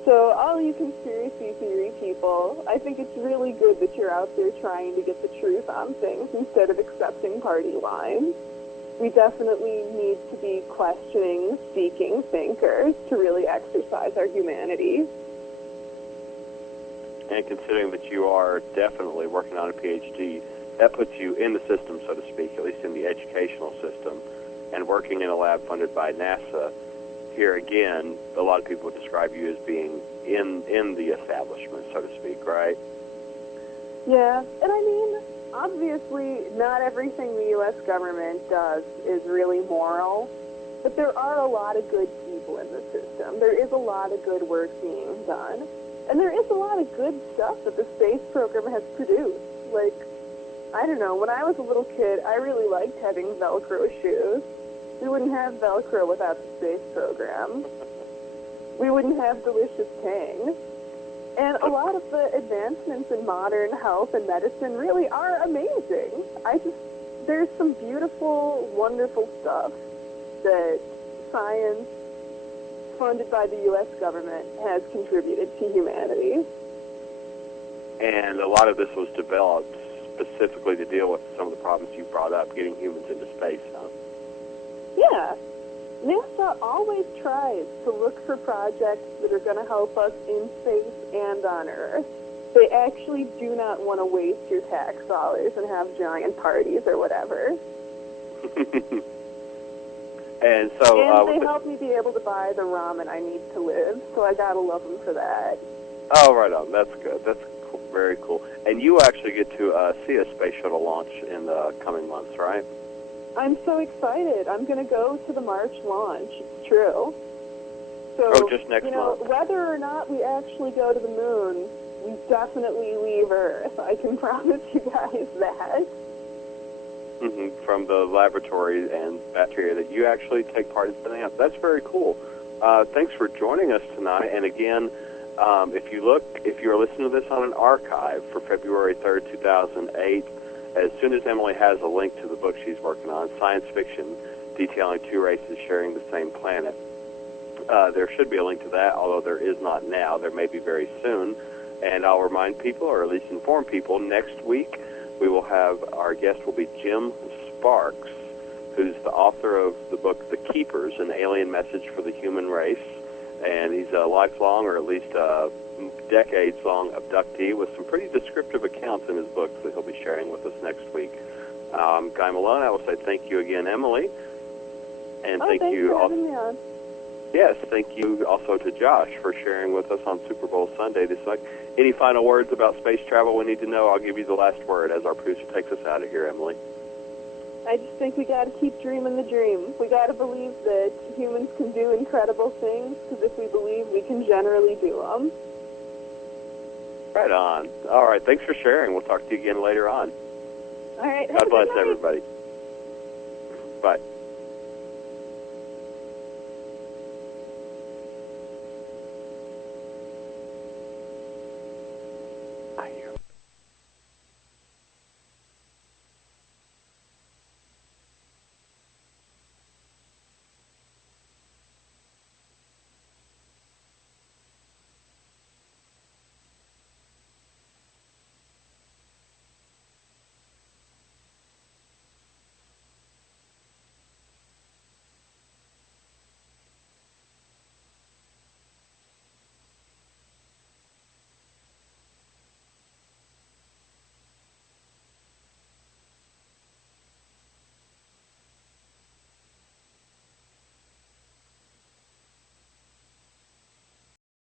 So all you conspiracy theory people, I think it's really good that you're out there trying to get the truth on things instead of accepting party lines. We definitely need to be questioning, seeking thinkers to really exercise our humanity. And considering that you are definitely working on a PhD, that puts you in the system, so to speak, at least in the educational system, and working in a lab funded by NASA. Here again, a lot of people describe you as being in the establishment, so to speak, right? Yeah, and I mean, obviously, not everything the U.S. government does is really moral, but there are a lot of good people in the system. There is a lot of good work being done, and there is a lot of good stuff that the space program has produced. Like, I don't know, when I was a little kid, I really liked having Velcro shoes. We wouldn't have Velcro without the space program. We wouldn't have delicious Tang. And a lot of the advancements in modern health and medicine really are amazing. There's some beautiful, wonderful stuff that science funded by the U.S. government has contributed to humanity. And a lot of this was developed specifically to deal with some of the problems you brought up, getting humans into space, huh? Yeah. NASA always tries to look for projects that are going to help us in space and on Earth. They actually do not want to waste your tax dollars and have giant parties or whatever. And so... they help me be able to buy the ramen I need to live, so I got to love them for that. Oh, right on. That's good. That's cool. Very cool. And you actually get to see a space shuttle launch in the coming months, right? I'm so excited. I'm going to go to the March launch. It's true. So, just next month. Whether or not we actually go to the moon, we definitely leave Earth. I can promise you guys that. Mm-hmm. From the laboratory and bacteria that you actually take part in setting up. That's very cool. Thanks for joining us tonight. And again, if you're listening to this on an archive for February 3rd, 2008, as soon as Emily has a link to the book she's working on, science fiction, detailing two races sharing the same planet, there should be a link to that, although there is not now. There may be very soon. And I'll remind people, or at least inform people, next week we will have, our guest will be Jim Sparks, who's the author of the book The Keepers, An Alien Message for the Human Race. And he's a lifelong, or at least decades-long abductee with some pretty descriptive accounts in his books that he'll be sharing with us next week. Guy Malone, I will say thank you again, Emily. And thank you for having me on. Yes, thank you also to Josh for sharing with us on Super Bowl Sunday this week. Any final words about space travel we need to know? I'll give you the last word as our producer takes us out of here, Emily. I just think we got to keep dreaming the dream. We got to believe that humans can do incredible things, because if we believe, we can generally do them. Right on. All right, thanks for sharing. We'll talk to you again later on. All right. God bless everybody. Bye. I hear